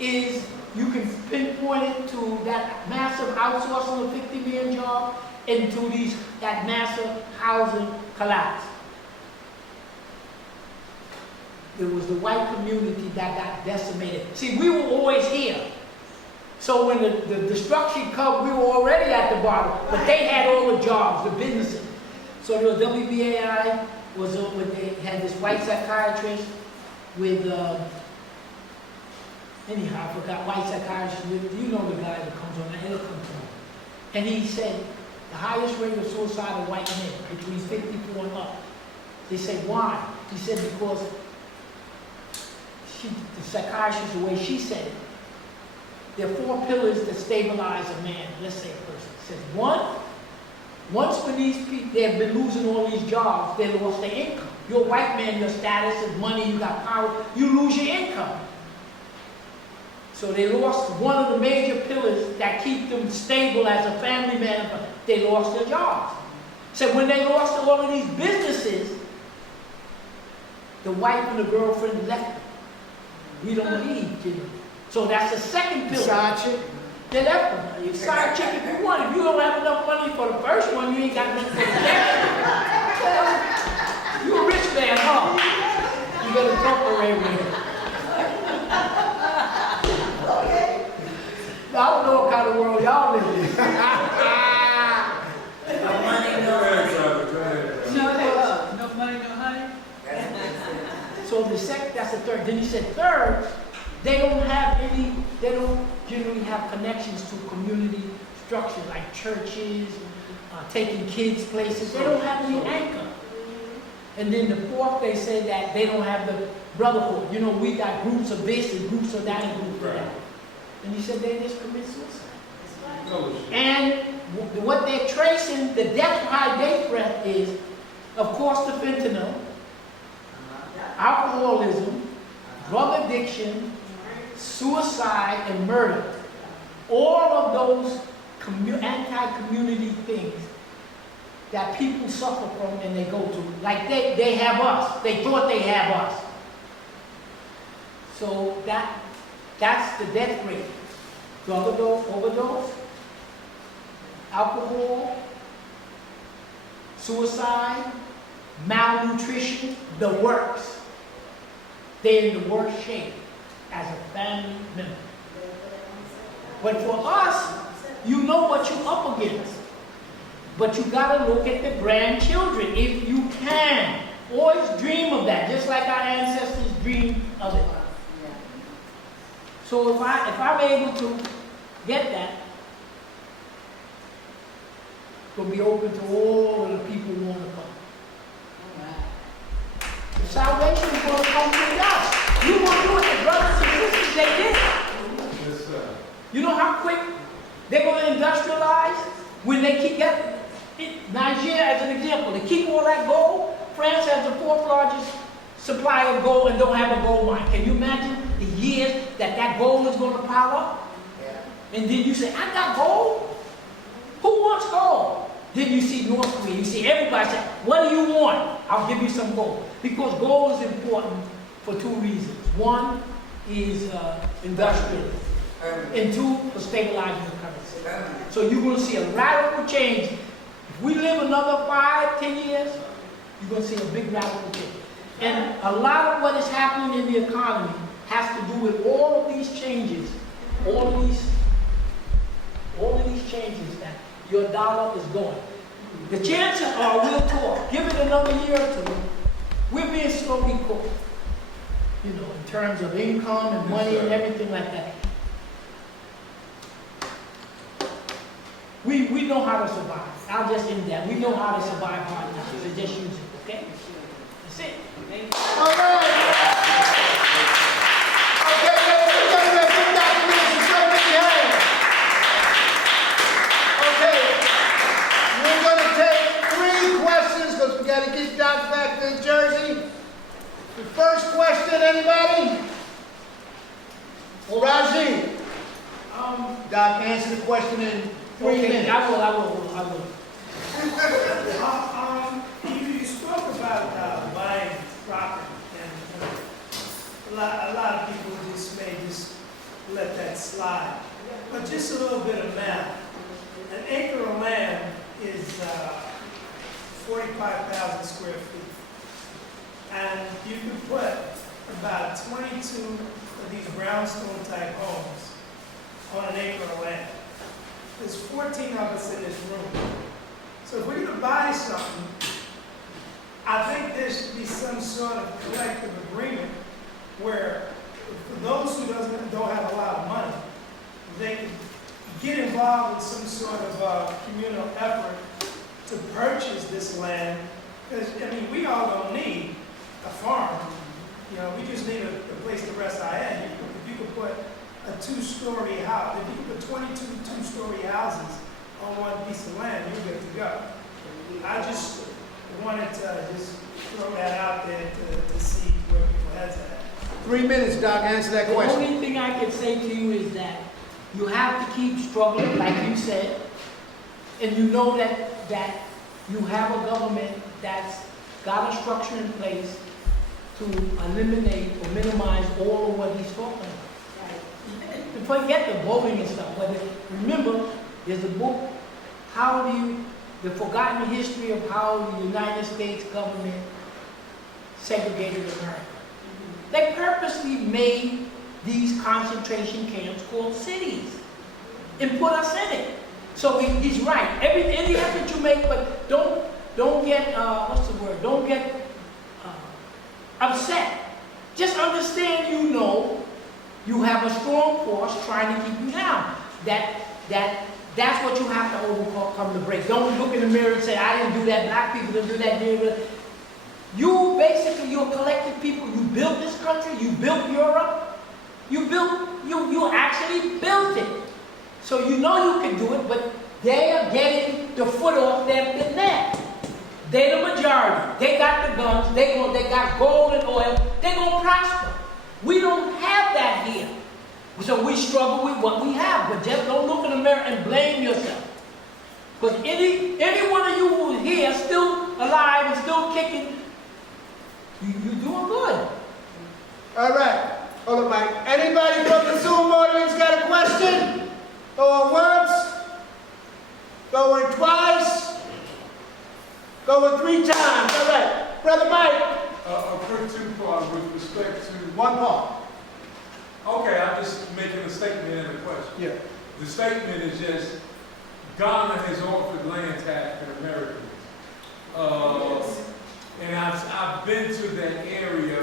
is, you can pinpoint it to that massive outsourcing of 50 million jobs and to that massive housing collapse. It was the white community that got decimated. See, we were always here. So when the destruction come, we were already at the bottom, but they had all the jobs, the businesses. So there was WBAI, they had this white psychiatrist with, anyhow, I forgot, white psychiatrist with, you know the guy that comes on, he'll come on. And he said, the highest rate of suicide of white men, between 54 and up. They said, why? He said, because the psychiatrist, the way she said it, there are 4 pillars that stabilize a man, let's say a person. It says, once when these people, they've been losing all these jobs, they lost their income. You're a white man, your status is money, you got power, you lose your income. So they lost one of the major pillars that keep them stable as a family man, but they lost their jobs. So when they lost all of these businesses, the wife and the girlfriend left them. We don't need, you know. So that's the second pillar. Side chick? They left them. You side chick if you want. If you don't have enough money for the first one, you ain't got nothing for the second. You a rich man, huh? You better talk around with him. I don't know what kind of world y'all live in. No money, no honey. No money, no honey? So that's the third. Then he said third, they don't generally have connections to community structures like churches, taking kids places. They don't have any anchor. And then the fourth, they said that they don't have the brotherhood. You know, we got groups of this and groups of that and groups of that. And he said they just commit suicide. And what they're tracing, the death high death threat is, of course, the fentanyl, alcoholism, drug addiction, suicide, and murder. All of those anti-community things that people suffer from and they go to. Like they have us. They thought they have us. So that's the death rate. Drug overdose, alcohol, suicide, malnutrition, the works. They're in the worst shape as a family member. But for us, you know what you're up against. But you gotta look at the grandchildren if you can. Always dream of that, just like our ancestors dreamed of it. So if I'm able to get that, we'll be open to all of the people who want to come. The salvation is going to come from God. You want to do what the brothers and sisters they did. Yes, sir. You know how quick they're going to industrialize when they keep that. Niger, as an example, they keep all that gold. France has the 4th largest supply of gold and don't have a gold mine. Can you imagine the years that gold is going to pile up? Yeah. And then you say, I got gold? Who wants gold? Then you see North Korea, you see everybody say, what do you want? I'll give you some gold. Because gold is important for 2 reasons. One is industrial. And 2, for stabilizing the currency. So you're going to see a radical change. If we live another 5, 10 years, you're going to see a big radical change. And a lot of what is happening in the economy has to do with all of these changes, all of these changes that your dollar is going. The chances are we'll talk. Give it another year or 2. We're being slowly cooked, you know, in terms of income and money and everything like that. We know how to survive. I'll just end that. We know how to survive hard times. So just use it, okay? That's it. All right. Okay, ladies and gentlemen, put that music straight in your hand. Okay, we're going to take 3 questions because we got to get Doc back to Jersey. The first question, anybody? Well, Raji. Doc, answer the question in 3 minutes. I will. You spoke about buying property, and a lot of people may just let that slide. But just a little bit of math. An acre of land is 45,000 square feet. And you can put about 22 of these brownstone type homes on an acre of land. There's 14 of us in this room. So if we're going to buy something, I think there should be some sort of collective agreement where for those who don't have a lot of money, they can get involved in some sort of communal effort to purchase this land. Because, I mean, we all don't need a farm. You know, we just need a place to rest two-story house, if you could put 22 two-story houses on one piece of land, you're good to go. I just wanted to just throw that out there to see where people heads at. 3 minutes, Doc, answer that The question. only thing I can say to you is that you have to keep struggling, like you said, and you know that you have a government that's got a structure in place to eliminate or minimize all of what he's talking about. And forget the voting and stuff, but remember, there's a book, The Forgotten History of How the United States Government Segregated America. They purposely made these concentration camps called cities and put us in it. So he's right. Any effort you make, but don't get don't get upset. Just understand, you have a strong force trying to keep you down. That's what you have to overcome to break. Don't look in the mirror and say, I didn't do that, black people didn't do that. You're collective people. You built this country, you built Europe, you actually built it. So you know you can do it, but they are getting the foot off their neck. They're the majority. They got the guns, they got gold and oil, they're going to prosper. We don't have that here. So we struggle with what we have, but just don't look in the mirror and blame yourself. Because any one of you who is here, still alive and still kicking, you're doing good. All right. Hold on, Mike. Anybody from the Zoom audience got a question? Going once? Going twice? Going 3 times? All right. Brother Mike. A quick two-part with respect to... One part. Okay, I'm just making a statement and a question. Yeah. The statement is just, Ghana has offered land tax to Americans. And I've been to that area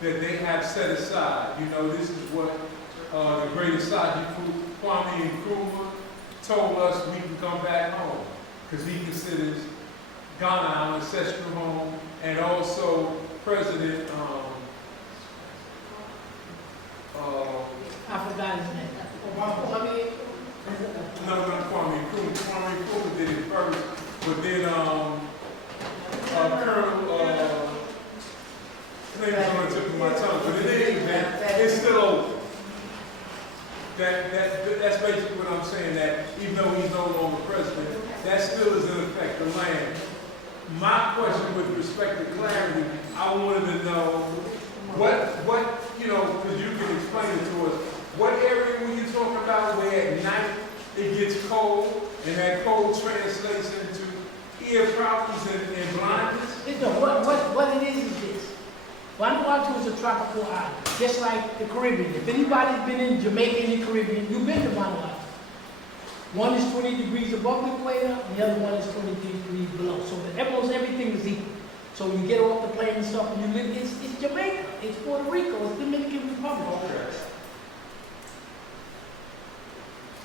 that they have set aside. This is what the great Asadi Kwame Nkrumah told us we can come back home. Because he considers Ghana our ancestral home, and also President I forgot his name. no, not Kwame Nkrumah. Kwame Nkrumah did it first, but then Colonel his name is on the tip of my tongue, but it is, man, it's still over. That's basically what I'm saying, that even though he's no longer president, that still is in effect, the land. My question with respect to clarity, I wanted to know what because you can explain it to us, what area were you talking about where at night it gets cold and that cold translates into ear problems and blindness? What it is this. Vanuatu is a tropical island, just like the Caribbean. If anybody's been in Jamaica and the Caribbean, you've been to Vanuatu. One is 20 degrees above the equator, the other one is 20 degrees below. So almost everything is equal. So you get off the plane and stuff, and you live, it's Jamaica, it's Puerto Rico, it's Dominican Republic. Okay.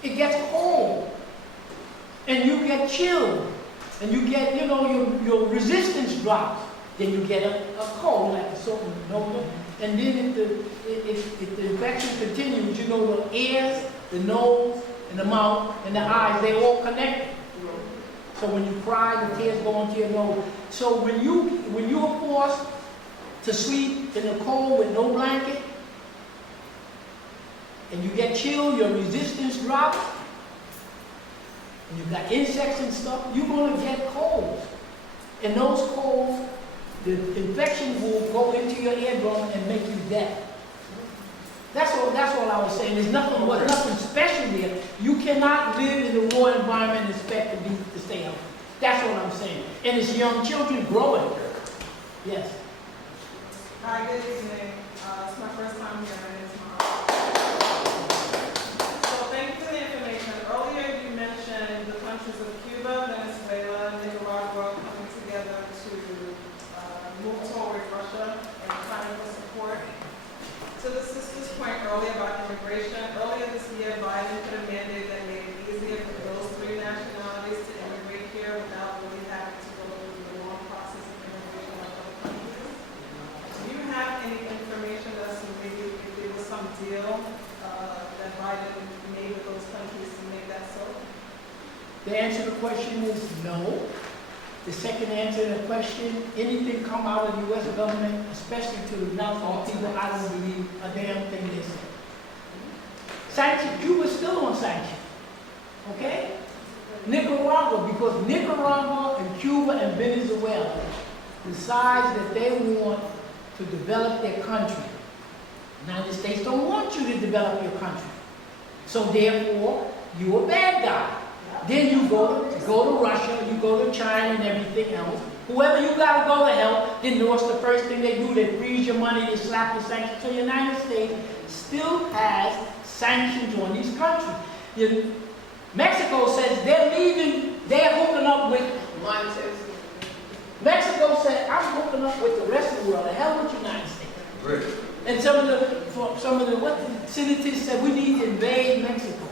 It gets cold, and you get chilled, and you get, your resistance drops. Then you get a cold, like a certain number, and then if the infection continues, the ears, the nose, and the mouth, and the eyes, they all connected. So when you cry, the tears go into your nose. So when you're forced to sleep in the cold with no blanket, and you get chilled, your resistance drops, and you've got insects and stuff, you're going to get colds. And those colds, the infection will go into your eardrum and make you deaf. That's all I was saying. There's nothing special there. You cannot live in the raw environment and expect to stay healthy. That's what I'm saying. And it's young children growing. Yes. Hi, good evening. It's my first time here. My name is Mara. So thank you for the information. Earlier you mentioned the countries of Cuba, Venezuela, Nicaragua coming together to move toward Russia and trying to support. To the sister's point earlier about immigration, earlier this year Biden put a mandate that made it easier for those 3 nationalities to immigrate here without really having to go through the long process of immigration like other countries. Do you have any information as to maybe if there was some deal that Biden made with those countries to make that so? The answer to the question is no. The second answer to the question, anything come out of the U.S. government, especially to the North people, I don't believe a damn thing they say. Sanction, Cuba's still on sanction. Okay? Nicaragua, because Nicaragua and Cuba and Venezuela decides that they want to develop their country. The United States don't want you to develop your country. So therefore, you're a bad guy. Then you go to Russia, you go to China and everything else. Whoever you gotta go to help, then what's the first thing they do? They freeze your money, they slap the sanctions. So the United States still has sanctions on these countries. Mexico says they're leaving, they're hooking up with Mexico said, I'm hooking up with the rest of the world. The hell with the United States. Great. And some of the what the senators said, we need to invade Mexico.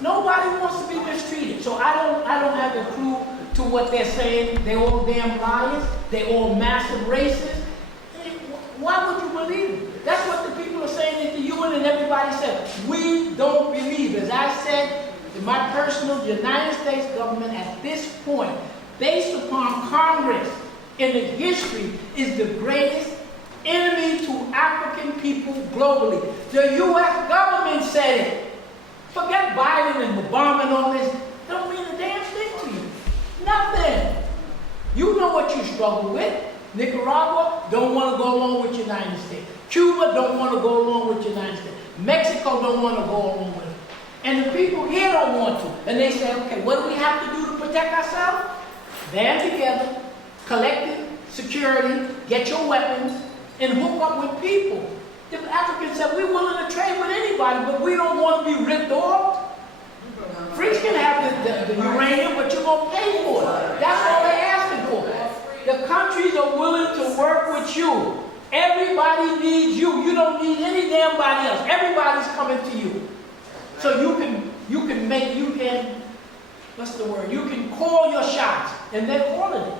Nobody wants to be mistreated. So I don't have a clue to what they're saying. They're all damn liars. They're all massive racists. Why would you believe it? That's what the people are saying at the UN and everybody said. We don't believe. As I said, in my personal, the United States government at this point, based upon Congress in the history, is the greatest enemy to African people globally. The U.S. government said it. Forget Biden and Obama and all this. Don't mean a damn thing to you. Nothing. You know what you struggle with. Nicaragua don't want to go along with the United States. Cuba don't want to go along with the United States. Mexico don't want to go along with it. And the people here don't want to. And they say, okay, what do we have to do to protect ourselves? Band together, collective security, get your weapons, and hook up with people. The Africans said, we're willing to trade with anybody, but we don't want to be ripped off. Freaks can have the uranium, but you're going to pay for it. That's all they're asking for. The countries are willing to work with you. Everybody needs you. You don't need any damn body else. Everybody's coming to you. So you can, what's the word? You can call your shots, and they're calling it.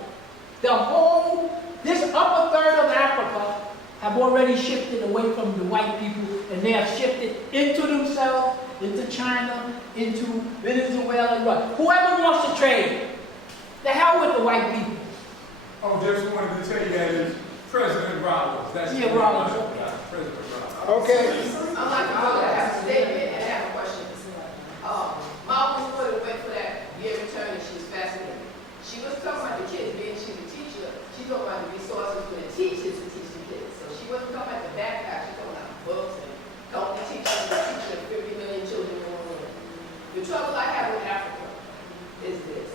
This upper third of Africa have already shifted away from the white people, and they have shifted into themselves, into China, into Venezuela, and Russia. Whoever wants to trade, the hell with the white people. Oh, just wanted to tell you that is President Rollins. That's Rollins. President Rollins. Okay. I'd like to go to have a statement and have a question. Mom was going to wait for that year return and she was fascinated. She was talking about the kids being, she's a teacher. She talking about the resources for the teachers to teach the kids. So she wasn't talking about the backpack, she talking about books and helping teachers and teaching 50 million children in one room. The trouble I have with Africa is this.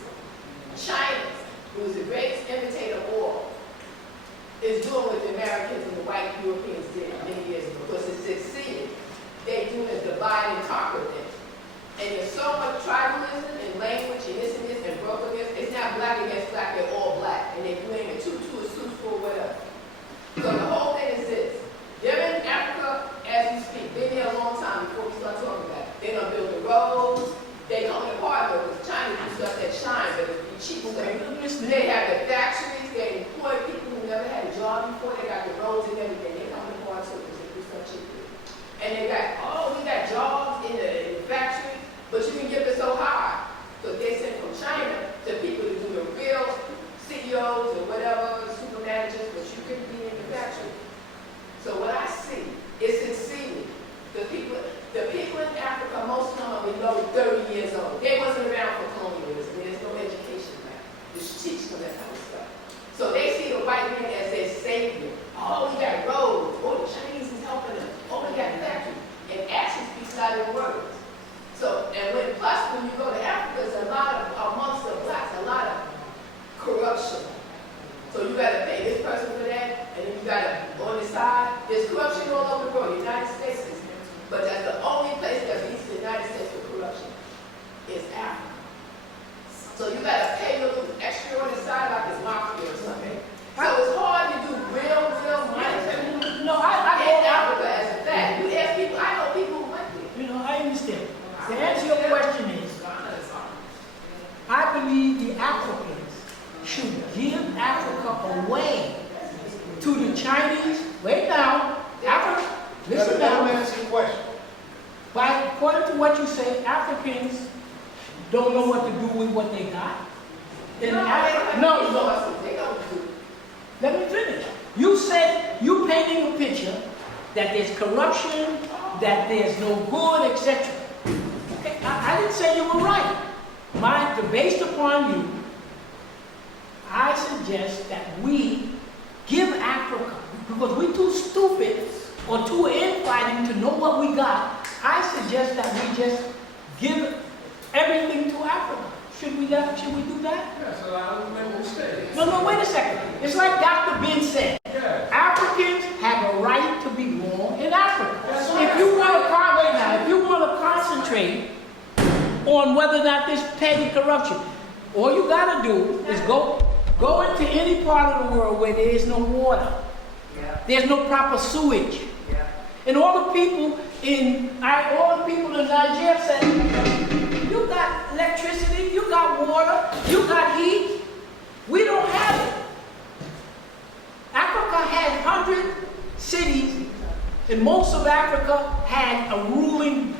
China, who is the greatest imitator of all, is doing what the Americans and the white Europeans did many years ago. Because it succeeded. They do the divide and conquer thing. And there's so much tribalism and language and this and brokenness. It's not black against black, they're all black. And they're doing a tutu, a suit, whatever. So the whole thing is this. They're in Africa as we speak. Been there a long time before we start talking about it. They're gonna build the roads. They're coming apart though, because China do stuff that shine, but it's cheap stuff. They have the factories, they employ people who never had a job before, they got the roads and everything. They're coming apart too, because they do stuff cheaply. And they got, we got jobs in the factories, but you can give it so high. So they send from China to people to do the real CEOs or whatever, super managers, but you couldn't be in the factory. So what I see is succeeding. The people in Africa, most of them are below 30 years old. They wasn't around for colonialism. There's no education back. Just teach them that kind of stuff. So they see the white man as their savior. Oh, we got roads. Oh, the Chinese is helping us. Oh, we got factories. And actions speaks louder than words. So, plus when you go to Africa, there's a lot of, amongst the blacks, a lot of corruption. So you got to pay this person for that, and then you got to, on the side, there's corruption all over the world. The United States is, but that's the only place that beats the United States for corruption, is Africa. So you got to pay a little extra on the side like it's mafia or something. So it's hard to do real money. No, I in Africa as a fact. You ask people, I know people who went there. You know, I understand. The answer to your question is, I believe the Africans should give Africa away to the Chinese. Wait now, Africa, listen Let now. me answer the question. according to what you say, Africans don't know what to do with what they got. In no. They don't do. Let me finish. You said you painting a picture that there's corruption, that there's no good, etc. Okay, I didn't say you were right. Based upon you, I suggest that we give Africa, because we're too stupid or too infighting to know what we got. I suggest that we just give everything to Africa. Should we do that? Yes, allow them to stay. No, wait a second. It's like Dr. Ben said. Yeah. Africans have a right to be born in Africa. If you want to concentrate on whether or not there's petty corruption, all you got to do is go into any part of the world where there is no water. Yeah. There's no proper sewage. Yeah. And all the people in Niger said, you got electricity, you got water, you got heat. We don't have it. Africa had 100 cities, and most of Africa had a ruling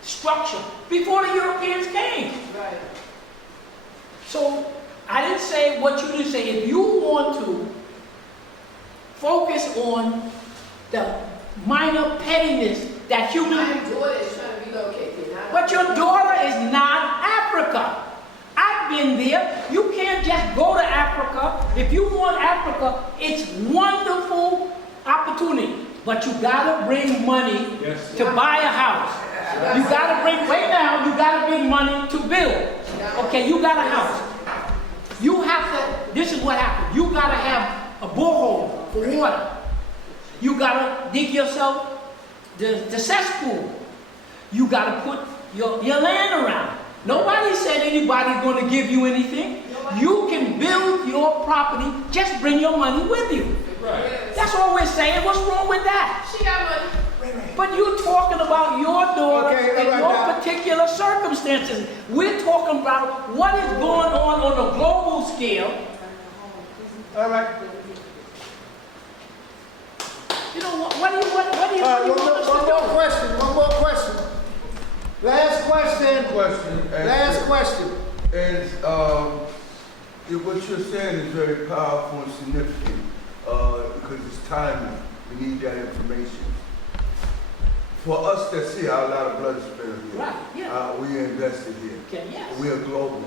structure before the Europeans came. Right. So I didn't say what you didn't say. If you want to focus on the minor pettiness that human... My daughter is trying to relocate there. But your daughter is not Africa. I've been there. You can't just go to Africa. If you want Africa, it's wonderful opportunity. But you gotta bring money to buy a house. You gotta bring money to build. Okay, you got a house. You have to, this is what happened. You gotta have a borehole for water. You gotta dig yourself the cesspool. You gotta put your land around. Nobody said anybody's gonna give you anything. You can build your property, just bring your money with you. Right. That's all we're saying. What's wrong with that? She got money. But you're talking about your daughter and your particular circumstances. We're talking about what is going on a global scale. All right. You know, what do you want us to do? One more question. Last question. And what you're saying is very powerful and significant because it's timely. We need that information. For us that's here, a lot of blood is spilled here. Right, yeah. We are invested here. Okay, yes. We are global.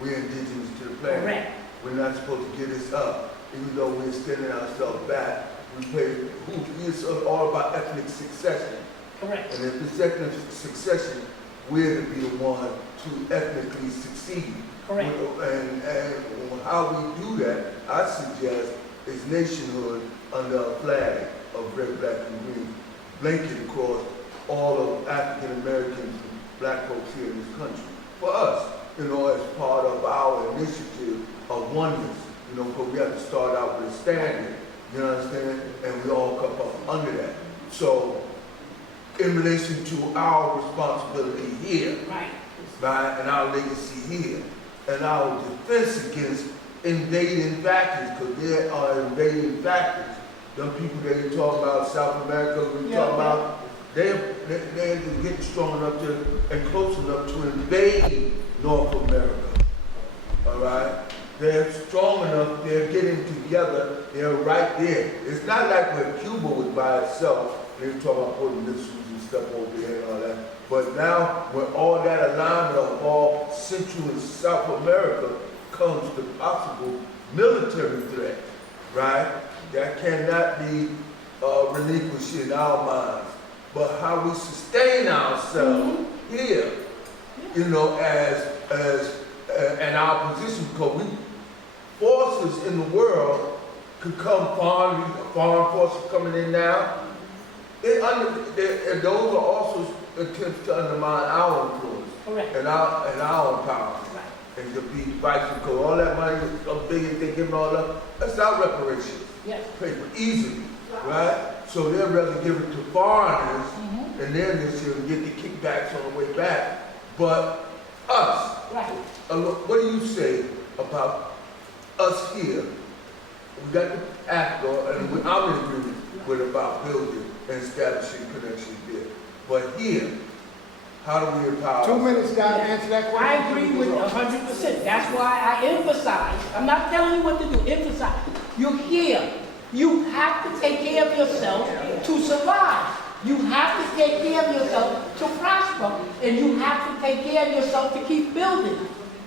We are indigenous to the planet. Correct. We're not supposed to get us up, even though we're extending ourselves back. It's all about ethnic succession. Correct. And if it's ethnic succession, we're to be the one to ethnically succeed. Correct. And how we do that, I suggest, is nationhood under a flag of red, black, and green, blanket across all of African Americans, black folks here in this country. For us, as part of our initiative of oneness, because we have to start out with a standard, you understand? And we all come up under that. So, in relation to our responsibility here, right, and our legacy here, and our defense against invading factors, because there are invading factors. Them people that you talk about, South America, we talk about, they're getting strong enough to and close enough to invade North America. All right? They're strong enough, they're getting together, they're right there. It's not like when Cuba was by itself, they were talking about putting missiles and stuff over there and all that. But now, when all that alignment of all Central and South America comes to possible military threat, right? That cannot be relinquished in our minds. But how we sustain ourselves here, as and our position, because forces in the world could come, foreign forces coming in now, and those are also attempts to undermine our influence and our empowerment. And to be vital, because all that money, so big as they giving all up, that's our reparations. Yes. Paper, easily, right? So they'd rather give it to foreigners, and then this year get the kickbacks on the way back. But us, what do you say about us here? We got the Africa, and I'm in agreement with about building and establishing connections there. But here, how do we empower? 2 minutes, Doc, answer that question. I agree with 100%. That's why I emphasize. I'm not telling you what to do. Emphasize. You're here. You have to take care of yourself to survive. You have to take care of yourself to prosper. And you have to take care of yourself to keep building.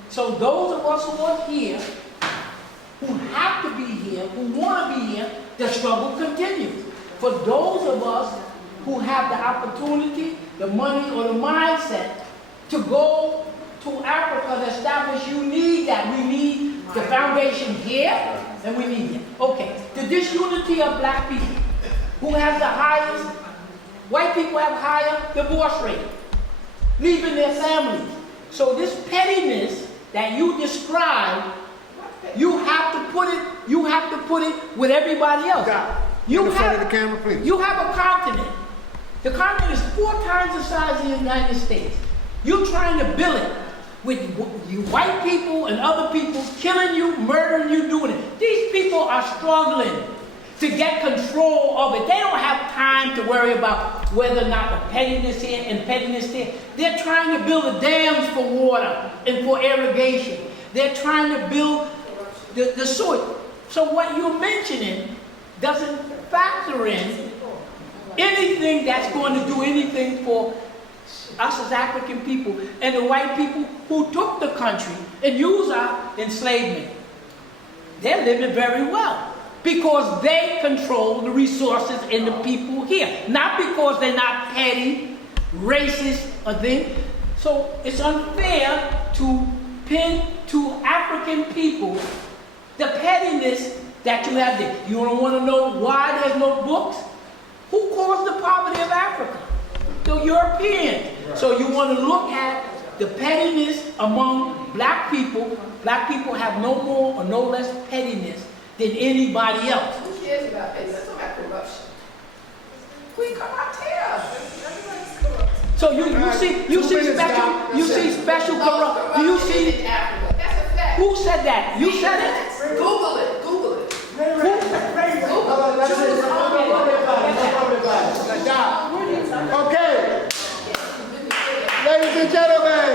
So those of us who are here, who have to be here, who want to be here, the struggle continues. For those of us who have the opportunity, the money, or the mindset to go to Africa to establish, you need that. We need the foundation here, and we need it. Okay, the disunity of black people, who has the highest, white people have higher divorce rate, leaving their families. So this pettiness that you describe, you have to put it with everybody else. In front of the camera, please. You have a continent. The continent is 4 times the size of the United States. You're trying to build it with you white people and other people killing you, murdering you, doing it. These people are struggling to get control of it. They don't have time to worry about whether or not the pettiness here and pettiness there. They're trying to build the dams for water and for irrigation. They're trying to build the soil. So what you're mentioning doesn't factor in anything that's going to do anything for us as African people and the white people who took the country and used our enslavement. They're living very well because they control the resources and the people here, not because they're not petty, racist, or thing. So it's unfair to pin to African people the pettiness that you have there. You don't want to know why there's no books? Who caused the poverty of Africa? The Europeans. Right. So you want to look at the pettiness among black people. Black people have no more or no less pettiness than anybody else. Who cares about pettiness? Let's talk about corruption. We corrupt here. So you see special corruption. Do you see? That's a fact. Who said that? You said it? Google it. Google it. Okay. Ladies and gentlemen,